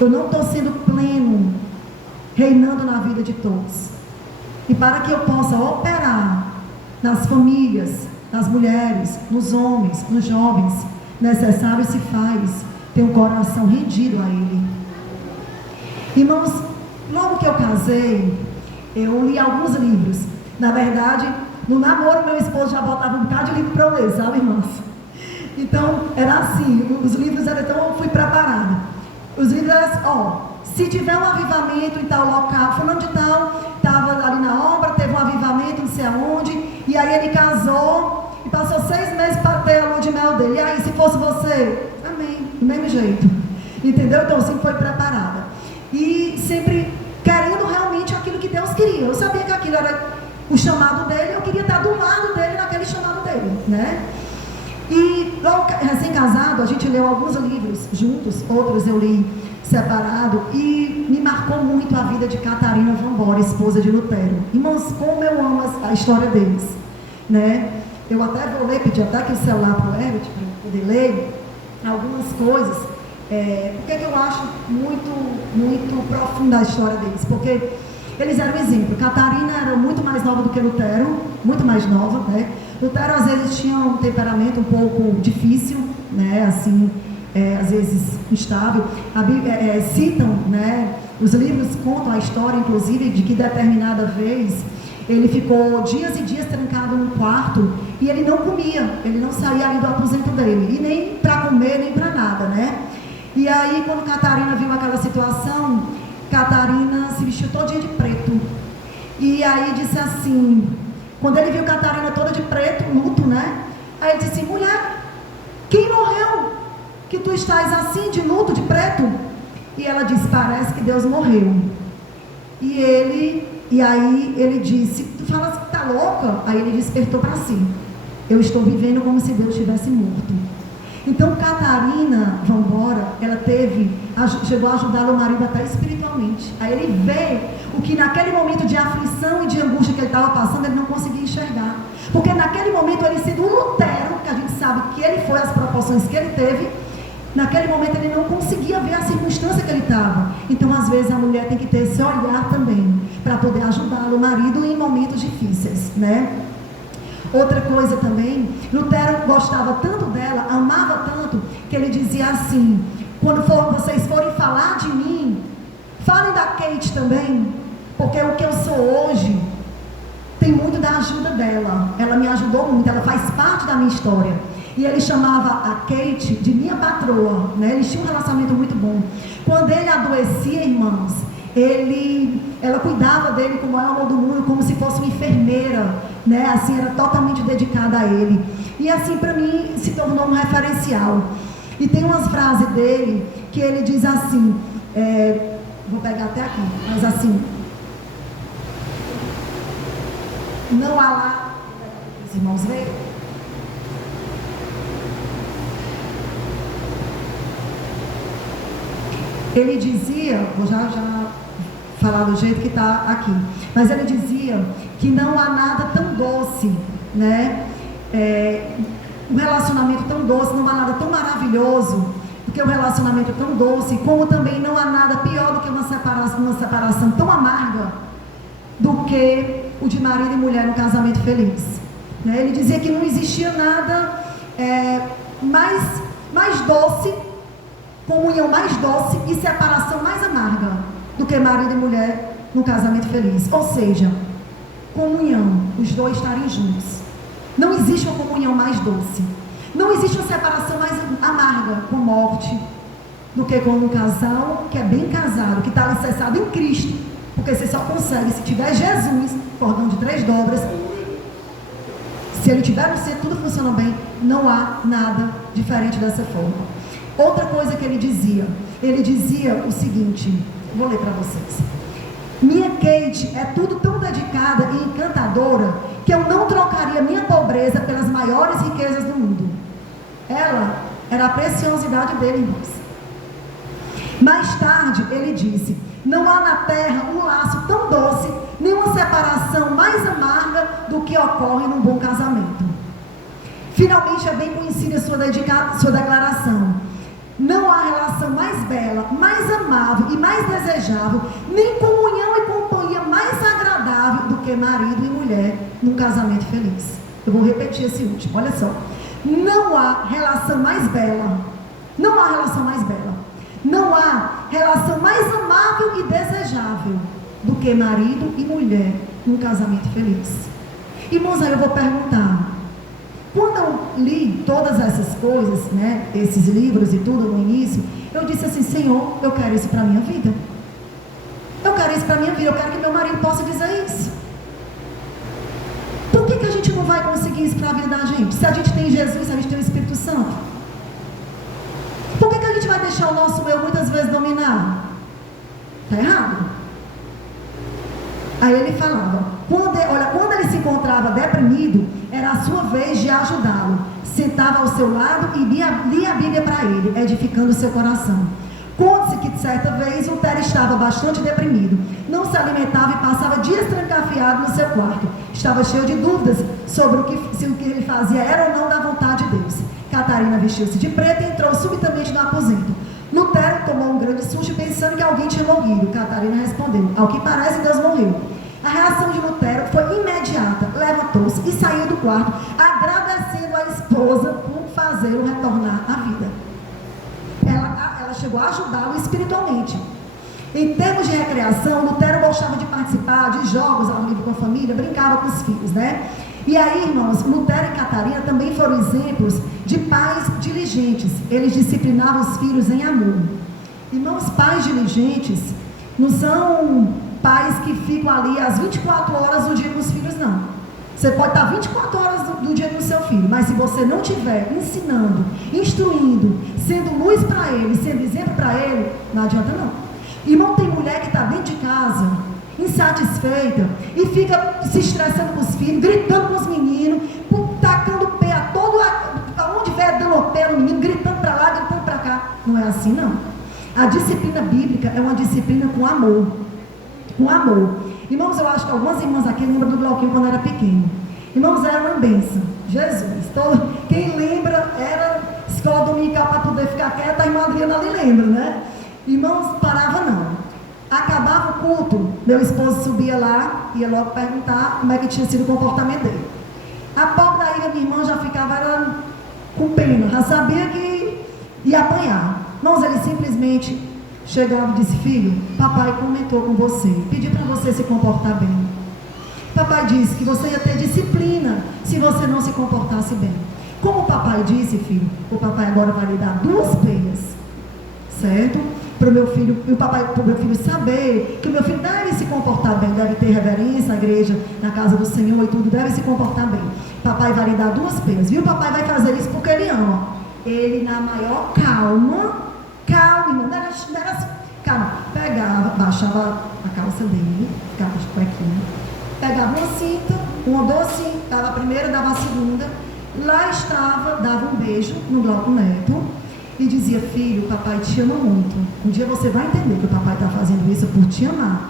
Eu não estou sendo pleno, reinando na vida de todos. E para que eu possa operar nas famílias, nas mulheres, nos homens, nos jovens, necessário se faz ter um coração rendido a Ele. Irmãos, logo que eu casei, eu li alguns livros. Na verdade, no namoro, meu esposo já botava um bocado de livro para eu ler, sabe, irmãos? Então, era assim, os livros eram, então eu fui preparada. Os livros eram assim, se tiver um avivamento em tal local, fulano de tal, estava ali na obra, teve um avivamento não sei aonde, e aí ele casou, e passou 6 meses para ter a lua dele. E aí, se fosse você? Amém, do mesmo jeito. Entendeu? Então, sempre foi preparada. E sempre querendo realmente aquilo que Deus queria. Eu sabia que aquilo era o chamado dele, eu queria estar do lado dele naquele chamado dele, né? E logo recém-casado, a gente leu alguns livros juntos, outros eu li separado, e me marcou muito a vida de Catarina Vambora, esposa de Lutero. Irmãos, como eu amo a história deles, né? Eu até vou ler, pedir até aqui o celular para o Herbert, para poder ler algumas coisas, porque eu acho muito profunda a história deles, porque eles eram um exemplo. Catarina era muito mais nova do que Lutero, muito mais nova, né? Lutero às vezes tinha um temperamento um pouco difícil, né? Assim, às vezes instável. A Bíblia, citam, né? Os livros contam a história, inclusive, de que determinada vez ele ficou dias e dias trancado no quarto e ele não comia, ele não saía ali do aposento dele, e nem para comer, nem para nada, né? E aí, quando Catarina viu aquela situação, Catarina se vestiu todinha de preto. E aí disse assim, quando ele viu Catarina toda de preto, luto, né? Aí ele disse assim, mulher, quem morreu? Que tu estás assim, de luto, de preto? E ela disse, parece que Deus morreu. E aí ele disse, tu falas que tá louca? Aí ele despertou para si, eu estou vivendo como se Deus tivesse morto. Então Catarina Vambora, ela chegou a ajudar o marido até espiritualmente. Aí ele vê o que naquele momento de aflição e de angústia que ele estava passando, ele não conseguia enxergar. Porque naquele momento, ele sendo um Lutero, que a gente sabe que ele foi, as proporções que ele teve, naquele momento ele não conseguia ver a circunstância que ele estava. Então, às vezes, a mulher tem que ter esse olhar também, para poder ajudar o marido em momentos difíceis, né? Outra coisa também, Lutero gostava tanto dela, amava tanto, que ele dizia assim, quando vocês forem falar de mim, falem da Kate também, porque o que eu sou hoje tem muito da ajuda dela. Ela me ajudou muito, ela faz parte da minha história. E ele chamava a Kate de minha patroa, né? Eles tinham um relacionamento muito bom. Quando ele adoecia, irmãos, ela cuidava dele com o maior amor do mundo, como se fosse uma enfermeira, né? Assim, era totalmente dedicada a ele. E assim, para mim, se tornou um referencial. E tem umas frases dele que ele diz assim, vou pegar até aqui, mas assim, não há lá, os irmãos veem? Ele dizia, vou já falar do jeito que está aqui, mas ele dizia que não há nada tão doce, né? Um relacionamento tão doce, não há nada tão maravilhoso do que um relacionamento tão doce, como também não há nada pior do que uma separação tão amarga do que o de marido e mulher no casamento feliz, né? Ele dizia que não existia nada mais doce, comunhão mais doce e separação mais amarga do que marido e mulher no casamento feliz. Ou seja, comunhão, os dois estarem juntos. Não existe uma comunhão mais doce. Não existe uma separação mais amarga, com morte, do que com um casal que é bem casado, que está alicerçado em Cristo. Porque você só consegue se tiver Jesus, cordão de 3 dobras. Se ele tiver no centro, tudo funciona bem. Não há nada diferente dessa forma. Outra coisa que ele dizia o seguinte, vou ler para vocês. Minha Kate é tudo tão dedicada e encantadora que eu não trocaria minha pobreza pelas maiores riquezas do mundo. Ela era a preciosidade dele, irmãos. Mais tarde ele disse, não há na terra um laço tão doce, nem uma separação mais amarga do que ocorre num bom casamento. Finalmente é bem conhecida sua declaração. Não há relação mais bela, mais amável e mais desejável, nem comunhão e companhia mais agradável do que marido e mulher num casamento feliz. Eu vou repetir esse último, olha só. Não há relação mais bela, não há relação mais bela, não há relação mais amável e desejável do que marido e mulher num casamento feliz. Irmãos, aí eu vou perguntar, quando eu li todas essas coisas, né, esses livros e tudo no início, eu disse assim, Senhor, eu quero isso para a minha vida. Eu quero isso para a minha vida, eu quero que meu marido possa dizer isso. Por que a gente não vai conseguir isso para a vida da gente? Se a gente tem Jesus, se a gente tem o Espírito Santo. Por que a gente vai deixar o nosso eu muitas vezes dominar? Está errado. Aí ele falava, quando ele se encontrava deprimido, era a sua vez de ajudá-lo. Sentava ao seu lado e lia a Bíblia para ele, edificando o seu coração. Conta-se que certa vez Lutero estava bastante deprimido, não se alimentava e passava dias trancafiado no seu quarto. Estava cheio de dúvidas sobre se o que ele fazia era ou não da vontade de Deus. Catarina vestiu-se de preto e entrou subitamente no aposento. Lutero tomou um grande susto pensando que alguém tinha morrido. Catarina respondeu, ao que parece Deus morreu. A reação de Lutero foi imediata, levantou-se e saiu do quarto, agradecendo a esposa por fazê-lo retornar à vida. Ela chegou a ajudá-lo espiritualmente. Em termos de recreação, Lutero gostava de participar de jogos ao livre com a família, brincava com os filhos, né? E aí, irmãos, Lutero e Catarina também foram exemplos de pais diligentes. Eles disciplinavam os filhos em amor. Irmãos, pais diligentes não são pais que ficam ali às 24 horas do dia com os filhos, não. Você pode estar 24 horas do dia com o seu filho, mas se você não estiver ensinando, instruindo, sendo luz para ele, sendo exemplo para ele, não adianta não. Irmão, tem mulher que está dentro de casa, insatisfeita, e fica se estressando com os filhos, gritando com os meninos, tacando o pé a todo, aonde vier dando o pé no menino, gritando para lá, gritando para cá. Não é assim não. A disciplina bíblica é uma disciplina com amor. Com amor. Irmãos, eu acho que algumas irmãs aqui lembram do Glauquinho quando era pequeno. Irmãos, era uma bênção. Jesus. Quem lembra, era escola dominical para poder ficar quieta, a irmã Adriana ali lembra, né? Irmãos, parava não. Acabava o culto, meu esposo subia lá, ia logo perguntar como é que tinha sido o comportamento dele. A pobre da Ilha, minha irmã, já ficava com pena, já sabia que ia apanhar. Irmãos, ele simplesmente chegava e disse, filho, papai comentou com você, pediu para você se comportar bem. Papai disse que você ia ter disciplina se você não se comportasse bem. Como o papai disse, filho, o papai agora vai lhe dar 2 peias, certo? Para o meu filho, para o meu filho saber que o meu filho deve se comportar bem, deve ter reverência na igreja, na casa do Senhor e tudo, deve se comportar bem. Papai vai lhe dar 2 peias, viu? Papai vai fazer isso porque ele ama. Ele, na maior calma, irmão, não era assim, calma, pegava, baixava a calça dele, ficava de cuequinha, pegava uma cinta, uma docinha, dava a primeira, dava a segunda, lá estava, dava um beijo no Glauco Neto e dizia, filho, o papai te ama muito, um dia você vai entender que o papai está fazendo isso por te amar.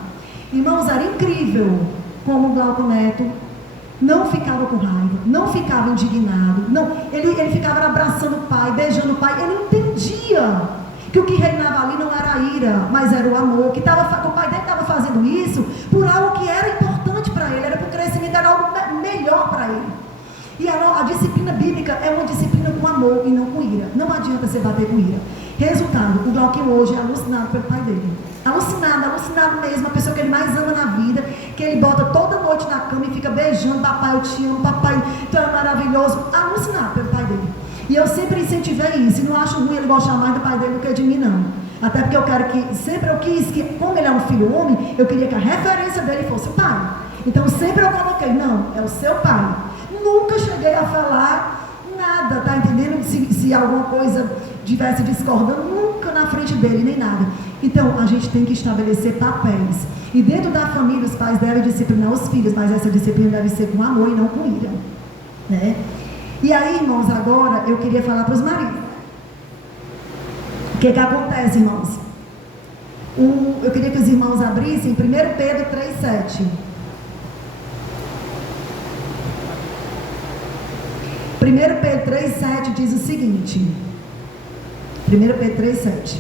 Irmãos, era incrível como o Glauco Neto não ficava com raiva, não ficava indignado, não, ele ficava abraçando o pai, beijando o pai, ele entendia que o que reinava ali não era a ira, mas era o amor, que o pai dele estava fazendo isso por algo que era importante para ele, era para o crescimento, era algo melhor para ele. E a disciplina bíblica é uma disciplina com amor e não com ira. Não adianta você bater com ira. Resultado, o Glauquinho hoje é alucinado pelo pai dele. Alucinado mesmo, a pessoa que ele mais ama na vida, que ele bota toda noite na cama e fica beijando, papai, eu te amo, papai, tu é maravilhoso. Alucinado pelo pai dele. E eu sempre incentivei isso, e não acho ruim ele gostar mais do pai dele do que de mim, não. Até porque sempre eu quis que, como ele é um filho homem, eu queria que a referência dele fosse o pai. Então sempre eu coloquei, não, é o seu pai. Nunca cheguei a falar nada, tá entendendo? Se alguma coisa estivesse discordando, nunca na frente dele, nem nada. Então, a gente tem que estabelecer papéis. E dentro da família, os pais devem disciplinar os filhos, mas essa disciplina deve ser com amor e não com ira, né? E aí, irmãos, agora eu queria falar para os maridos. O que acontece, irmãos? Eu queria que os irmãos abrissem 1 Pedro 3,7. 1 Pedro 3,7 diz o seguinte. 1 Pedro 3,7.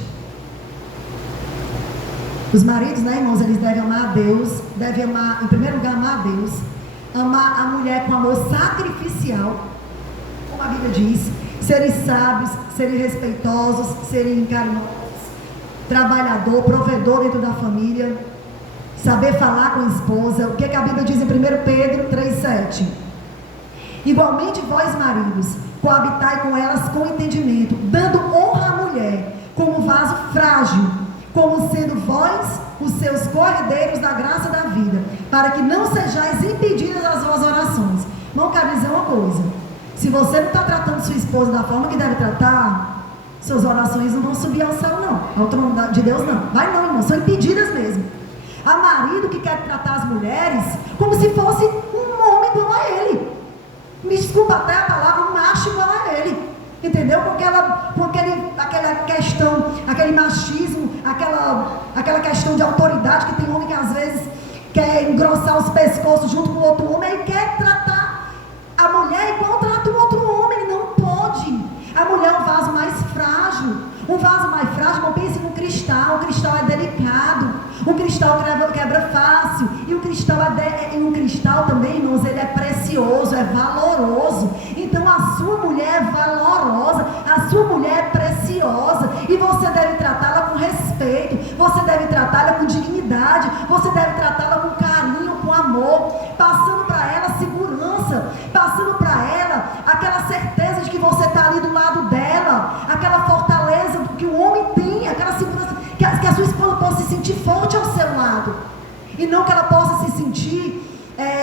Os maridos, né, irmãos, eles devem amar a Deus, devem amar, em primeiro lugar, amar a Deus, amar a mulher com amor sacrificial, como a Bíblia diz, serem sábios, serem respeitosos, serem carinhosos, trabalhador, provedor dentro da família, saber falar com a esposa. O que a Bíblia diz em 1 Pedro 3,7? Igualmente vós, maridos, coabitai com elas com entendimento, dando honra à mulher, como vaso frágil, como sendo vós os seus corredeiros da graça da vida, para que não sejais impedidas as vossas orações. Irmão, quero dizer uma coisa. Se você não está tratando sua esposa da forma que deve tratar, suas orações não vão subir ao céu, não. Ao trono de Deus, não. Vai não, irmão. São impedidas mesmo. Há marido que quer tratar as mulheres como se fosse um homem igual a ele. Me desculpa até a palavra, um macho igual a ele. Entendeu? Com aquela questão, aquele machismo, aquela questão de autoridade que tem homem que às vezes quer engrossar os pescoços junto com outro homem e quer tratar a mulher igual trata o outro homem. Não pode. A mulher é um vaso mais frágil. Um vaso mais frágil, não pense no cristal. O cristal é delicado. O cristal quebra fácil. E o cristal, um cristal também, irmãos, ele é precioso, é valoroso. Então a sua mulher é valorosa, a sua mulher é preciosa. E você deve tratá-la com respeito. Você deve tratá-la com dignidade. Você deve tratá-la com carinho, com amor. Passando para ela segurança. Passando para ela aquela certeza de que você está ali do lado dela. Aquela fortaleza que o homem tem. Aquela segurança que a sua esposa possa se sentir forte ao seu lado. E não que ela possa se sentir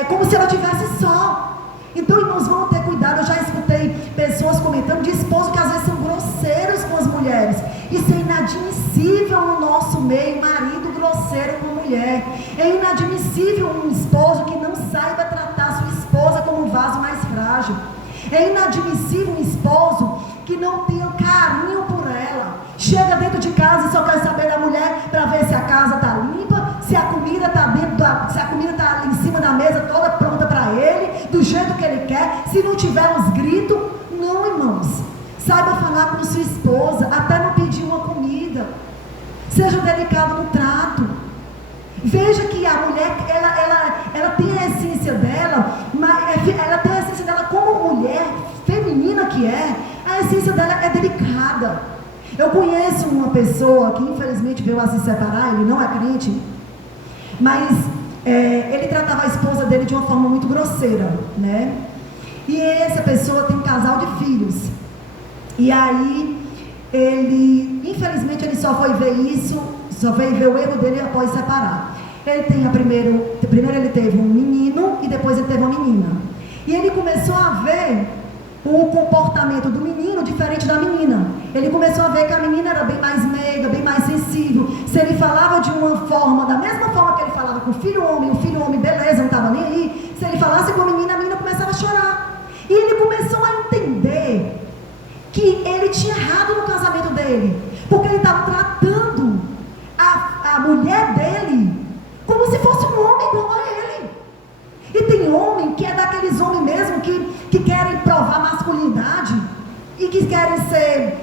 como se ela estivesse só. Então, irmãos, vamos ter cuidado. Eu já escutei pessoas comentando de esposos que às vezes são grosseiros com as mulheres. Isso é inadmissível no nosso meio, marido grosseiro com mulher. É inadmissível um esposo que não saiba tratar sua esposa como um vaso mais frágil. É inadmissível um esposo que não tenha carinho por ela. Chega dentro de casa e só quer saber da mulher para ver se a casa está limpa, se a comida está se a comida está ali em cima da mesa toda pronta para ele, do jeito que ele quer. Se não tiver uns gritos, não, irmãos. Saiba falar com sua esposa, até não pedir uma comida. Seja delicado no trato. Veja que a mulher, ela tem a essência dela, ela tem a essência dela como mulher feminina que é. A essência dela é delicada. Eu conheço uma pessoa que infelizmente veio a se separar. Ele não é crente, mas ele tratava a esposa dele de uma forma muito grosseira, né? E essa pessoa tem um casal de filhos. E aí infelizmente ele só foi ver isso, só veio ver o erro dele após separar. Ele tem primeiro ele teve um menino e depois ele teve uma menina. E ele começou a ver o comportamento do menino diferente da menina. Ele começou a ver que a menina era bem mais meiga, bem mais sensível. Se ele falava de uma forma, da mesma forma que ele falava com o filho homem, beleza, não estava nem aí. Se ele falasse com a menina começava a chorar. E ele começou a entender que ele tinha errado no casamento dele, porque ele estava tratando a mulher dele como se fosse um homem igual a ele. E tem homem que é daqueles homens mesmo que querem provar masculinidade e que querem ser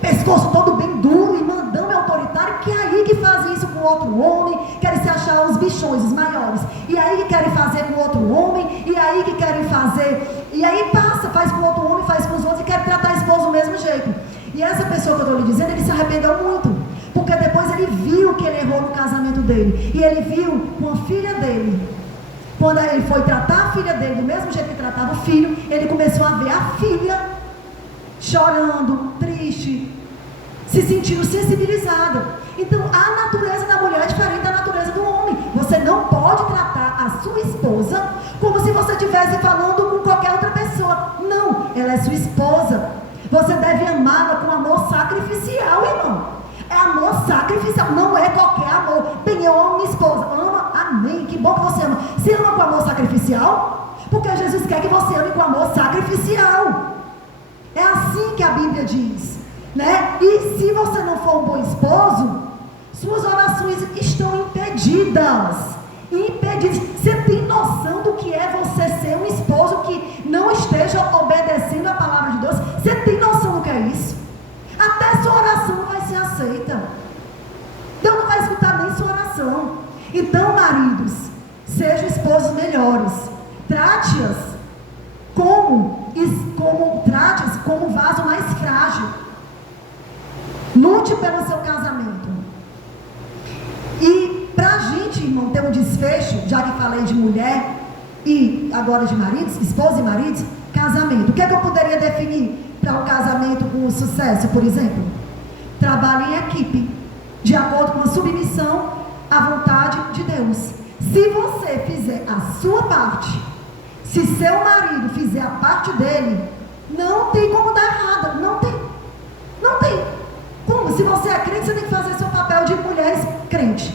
pescoço todo bem duro e mandão e autoritário, que é aí que fazem isso com outro homem, querem se achar os bichões, os maiores, e aí que querem fazer com outro homem, e aí que querem fazer, e aí faz com outro homem, faz com os outros e querem tratar a esposa do mesmo jeito. E essa pessoa que eu estou lhe dizendo, ele se arrependeu muito, porque depois ele viu que ele errou no casamento dele, e ele viu com a filha dele. Quando ele foi tratar a filha dele do mesmo jeito que tratava o filho, ele começou a ver a filha chorando, triste, se sentindo sensibilizada. Então a natureza da mulher é diferente da natureza do homem. Você não pode tratar a sua esposa como se você estivesse falando com qualquer outra pessoa. Não, ela é sua esposa. Você deve amá-la com amor sacrificial, irmão. É amor sacrificial, não é qualquer amor. Bem, eu amo minha esposa. Ama, amém, que bom que você ama. Você ama com amor sacrificial? Porque Jesus quer que você ame com amor sacrificial. É assim que a Bíblia diz, né? E se você não for um bom esposo, suas orações estão impedidas. Você tem noção do que é você ser um esposo que não esteja obedecendo a palavra de Deus? Você tem noção do que é isso? Até sua oração não vai ser aceita. Deus não vai escutar nem sua oração. Então, maridos, sejam esposos melhores. Trate-as como um vaso mais frágil. Lute pelo seu casamento. E pra gente, irmão, ter um desfecho, já que falei de mulher e agora de maridos, esposa e maridos, casamento. O que é que eu poderia definir para um casamento com sucesso, por exemplo? Trabalhe em equipe, de acordo com a submissão à vontade de Deus. Se você fizer a sua parte, Se seu marido fizer a parte dele, não tem como dar errado. Não tem. Não tem. Como? Se você é crente, você tem que fazer seu papel de mulher crente.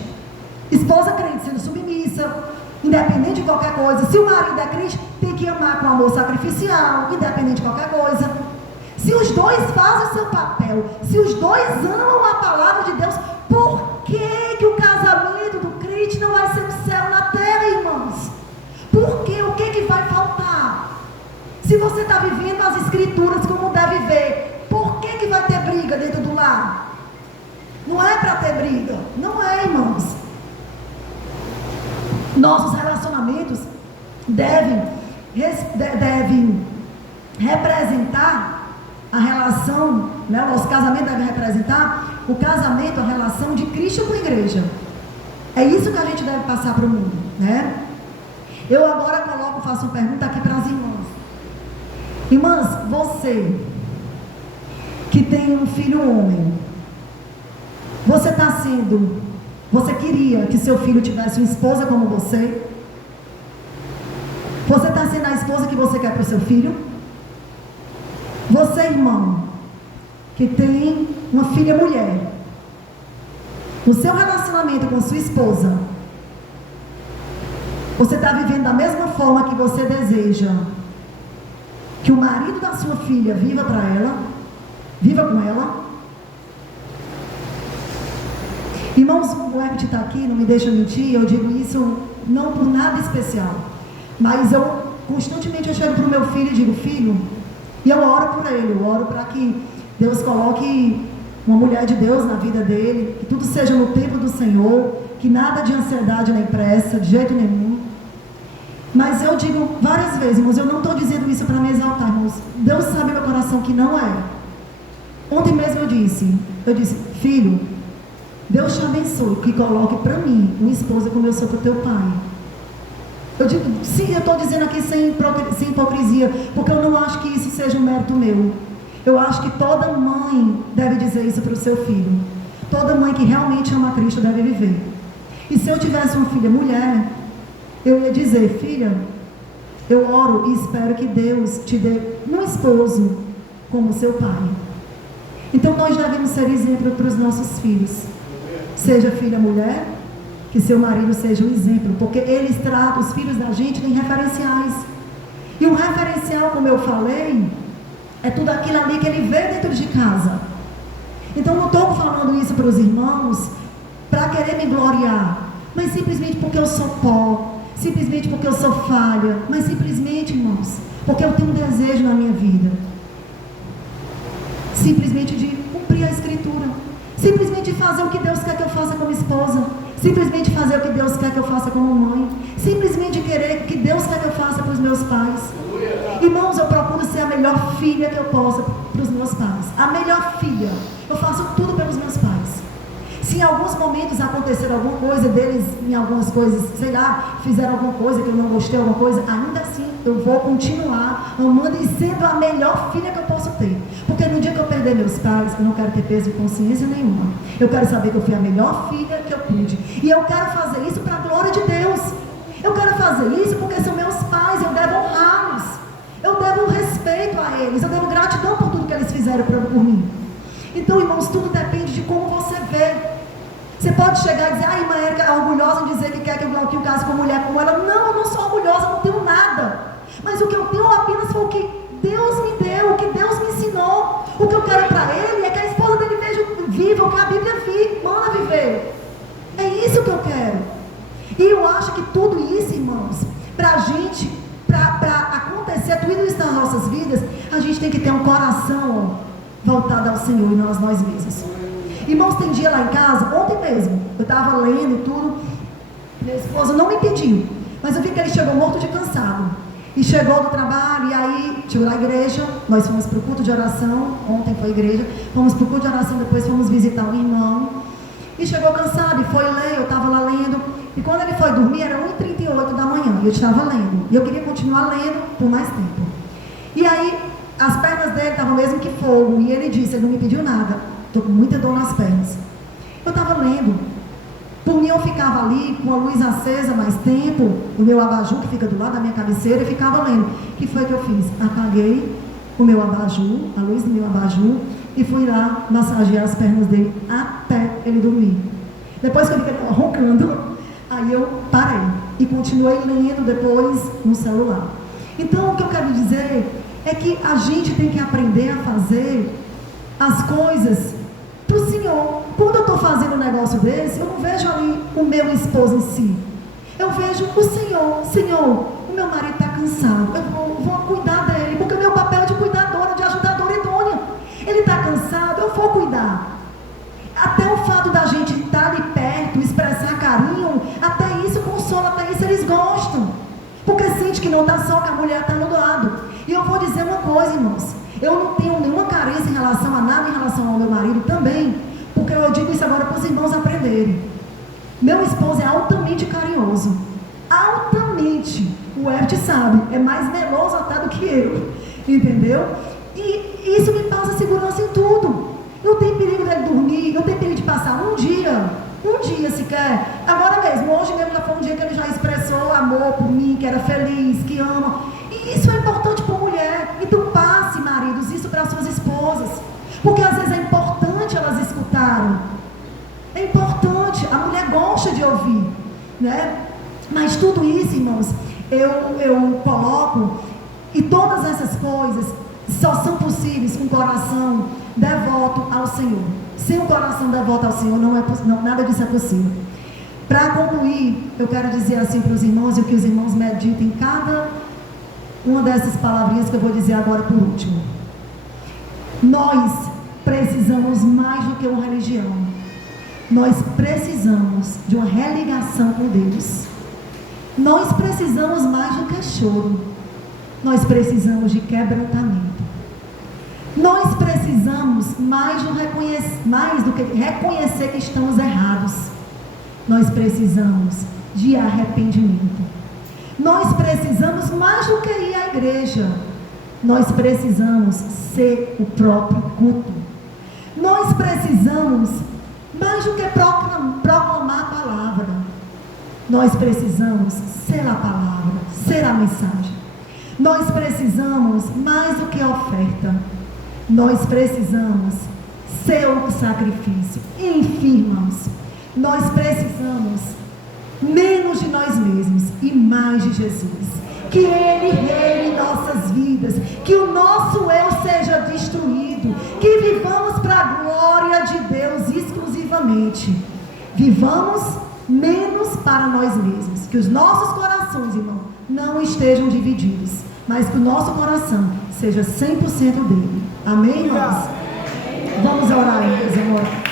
Esposa crente, sendo submissa, independente de qualquer coisa. Se o marido é crente, tem que amar com amor sacrificial, independente de qualquer coisa. Se os dois fazem o seu papel, se os dois amam a palavra de Deus, por que o casamento do crente não vai ser o céu na terra, irmãos? Por quê? O que vai faltar? Se você está vivendo as escrituras como deve ver, por que vai ter briga dentro do lar? Não é para ter briga, não é, irmãos. Nossos relacionamentos devem representar a relação, né? O nosso casamento deve representar o casamento, a relação de Cristo com a igreja. É isso que a gente deve passar para o mundo, né? Eu agora faço uma pergunta aqui para as irmãs. Irmãs, você que tem um filho homem, você queria que seu filho tivesse uma esposa como você? Você está sendo a esposa que você quer para o seu filho? Você, irmão, que tem uma filha mulher, o seu relacionamento com sua esposa, você está vivendo da mesma forma que você deseja que o marido da sua filha viva para ela, viva com ela? Irmãos, o Herbert está aqui, não me deixa mentir, eu digo isso não por nada especial, mas eu constantemente chego para o meu filho e digo: filho, e eu oro por ele, eu oro para que Deus coloque uma mulher de Deus na vida dele, que tudo seja no tempo do Senhor, que nada de ansiedade nem pressa, de jeito nenhum. Mas eu digo várias vezes, irmãos, eu não estou dizendo isso para me exaltar, irmãos. Deus sabe meu coração que não é. Ontem mesmo eu disse, filho, Deus te abençoe, que coloque para mim uma esposa como eu sou para o teu pai. Eu digo, sim, eu estou dizendo aqui sem hipocrisia, porque eu não acho que isso seja um mérito meu. Eu acho que toda mãe deve dizer isso para o seu filho. Toda mãe que realmente ama Cristo deve viver. E se eu tivesse uma filha mulher, eu ia dizer: filha, eu oro e espero que Deus te dê um esposo como seu pai. Então nós devemos ser exemplo para os nossos filhos. Seja filha mulher, que seu marido seja um exemplo, porque eles tratam os filhos da gente em referenciais. E um referencial, como eu falei, é tudo aquilo ali que ele vê dentro de casa. Então não estou falando isso para os irmãos para querer me gloriar, mas simplesmente porque eu sou pó, simplesmente porque eu sou falha, mas simplesmente, irmãos, porque eu tenho um desejo na minha vida, simplesmente de cumprir a escritura, simplesmente de fazer o que Deus quer que eu faça como esposa, simplesmente fazer o que Deus quer que eu faça como mãe, simplesmente de querer o que Deus quer que eu faça para os meus pais. Irmãos, eu procuro ser a melhor filha que eu possa para os meus pais, a melhor filha. Eu faço tudo pelos meus pais. Se em alguns momentos acontecer alguma coisa deles, em algumas coisas, sei lá, fizeram alguma coisa que eu não gostei, alguma coisa, ainda assim eu vou continuar amando e sendo a melhor filha que eu posso ter. Porque no dia que eu perder meus pais, eu não quero ter peso de consciência nenhuma. Eu quero saber que eu fui a melhor filha que eu pude. E eu quero fazer isso para a glória de Deus. Eu quero fazer isso porque são meus pais, eu devo honrá-los. Eu devo respeito a eles, eu devo gratidão por tudo que eles fizeram por mim. Então, irmãos, tudo depende de como você vê. Você pode chegar e dizer: irmã Érica é orgulhosa em dizer que quer que eu case com mulher como ela. Não, eu não sou orgulhosa, não tenho nada. Mas o que eu tenho apenas foi o que Deus me deu, o que Deus me ensinou. O que eu quero para ele é que a esposa dele veja viva, o que a Bíblia manda viver. É isso que eu quero. E eu acho que tudo isso, irmãos, para a gente, para acontecer tudo isso nas nossas vidas, a gente tem que ter um coração voltado ao Senhor e não a nós mesmos. Irmãos, tem dia lá em casa, ontem mesmo, eu estava lendo e tudo, meu esposo não me pediu, mas eu vi que ele chegou morto de cansado, e chegou do trabalho, e aí chegou na igreja, nós fomos para o culto de oração, ontem foi a igreja, fomos para o culto de oração, depois fomos visitar um irmão, e chegou cansado, e foi ler, eu estava lá lendo, e quando ele foi dormir, era 1h38 da manhã, e eu estava lendo, e eu queria continuar lendo por mais tempo, e aí, as pernas dele estavam mesmo que fogo, e ele disse, ele não me pediu nada, estou com muita dor nas pernas. Eu estava lendo, por mim eu ficava ali com a luz acesa mais tempo, o meu abajur que fica do lado da minha cabeceira, e ficava lendo. O que foi que eu fiz? Apaguei o meu abajur, a luz do meu abajur, e fui lá massagear as pernas dele até ele dormir. Depois que eu vi que ele estava roncando, aí eu parei e continuei lendo depois no celular. Então, o que eu quero dizer é que a gente tem que aprender a fazer as coisas para o Senhor. Quando eu estou fazendo um negócio desse, eu não vejo ali o meu esposo em si. Eu vejo o Senhor. Senhor, o meu marido está cansado. Eu vou cuidar dele, porque o meu papel é de cuidadora, de ajudadora idônea. Ele está cansado, eu vou cuidar. Até o fato da gente estar ali perto, expressar carinho, até isso consola, até isso eles gostam. Porque sente que não está só, que a mulher está no lado. E eu vou dizer uma coisa, irmãos. Eu não tenho nenhuma carência em relação a nada, em relação ao meu marido também. Porque eu digo isso agora para os irmãos aprenderem. Meu esposo é altamente carinhoso. Altamente. O Herbert sabe, é mais meloso até do que eu. Entendeu? E isso me passa segurança em tudo. Não tem perigo dele dormir, não tem perigo de passar um dia sequer. Agora mesmo, hoje mesmo já foi um dia que ele já expressou amor por mim, que era feliz, que ama. E isso é importante para a mulher. Então passe, maridos, isso para suas esposas. Porque às vezes é importante elas escutarem. É importante, a mulher gosta de ouvir, né? Mas tudo isso, irmãos, eu coloco, e todas essas coisas só são possíveis com o coração devoto ao Senhor. Sem o coração devoto ao Senhor, nada disso é possível. Para concluir, eu quero dizer assim para os irmãos, e que os irmãos meditem cada uma dessas palavrinhas que eu vou dizer agora por último. Nós precisamos mais do que uma religião. Nós precisamos de uma religação com Deus. Nós precisamos mais do que choro. Nós precisamos de quebrantamento. Nós precisamos mais do que reconhecer que estamos errados. Nós precisamos de arrependimento. Nós precisamos mais do que ir à igreja. Nós precisamos ser o próprio culto. Nós precisamos mais do que proclamar a palavra. Nós precisamos ser a palavra, ser a mensagem. Nós precisamos mais do que a oferta. Nós precisamos ser o sacrifício. Enfim, irmãos, nós precisamos menos de nós mesmos e mais de Jesus. Que Ele reine em nossas vidas, que o nosso eu seja destruído, que vivamos para a glória de Deus exclusivamente. Vivamos menos para nós mesmos, que os nossos corações, irmão, não estejam divididos, mas que o nosso coração seja 100% dele. Amém, irmãos? Vamos orar, meus irmãos.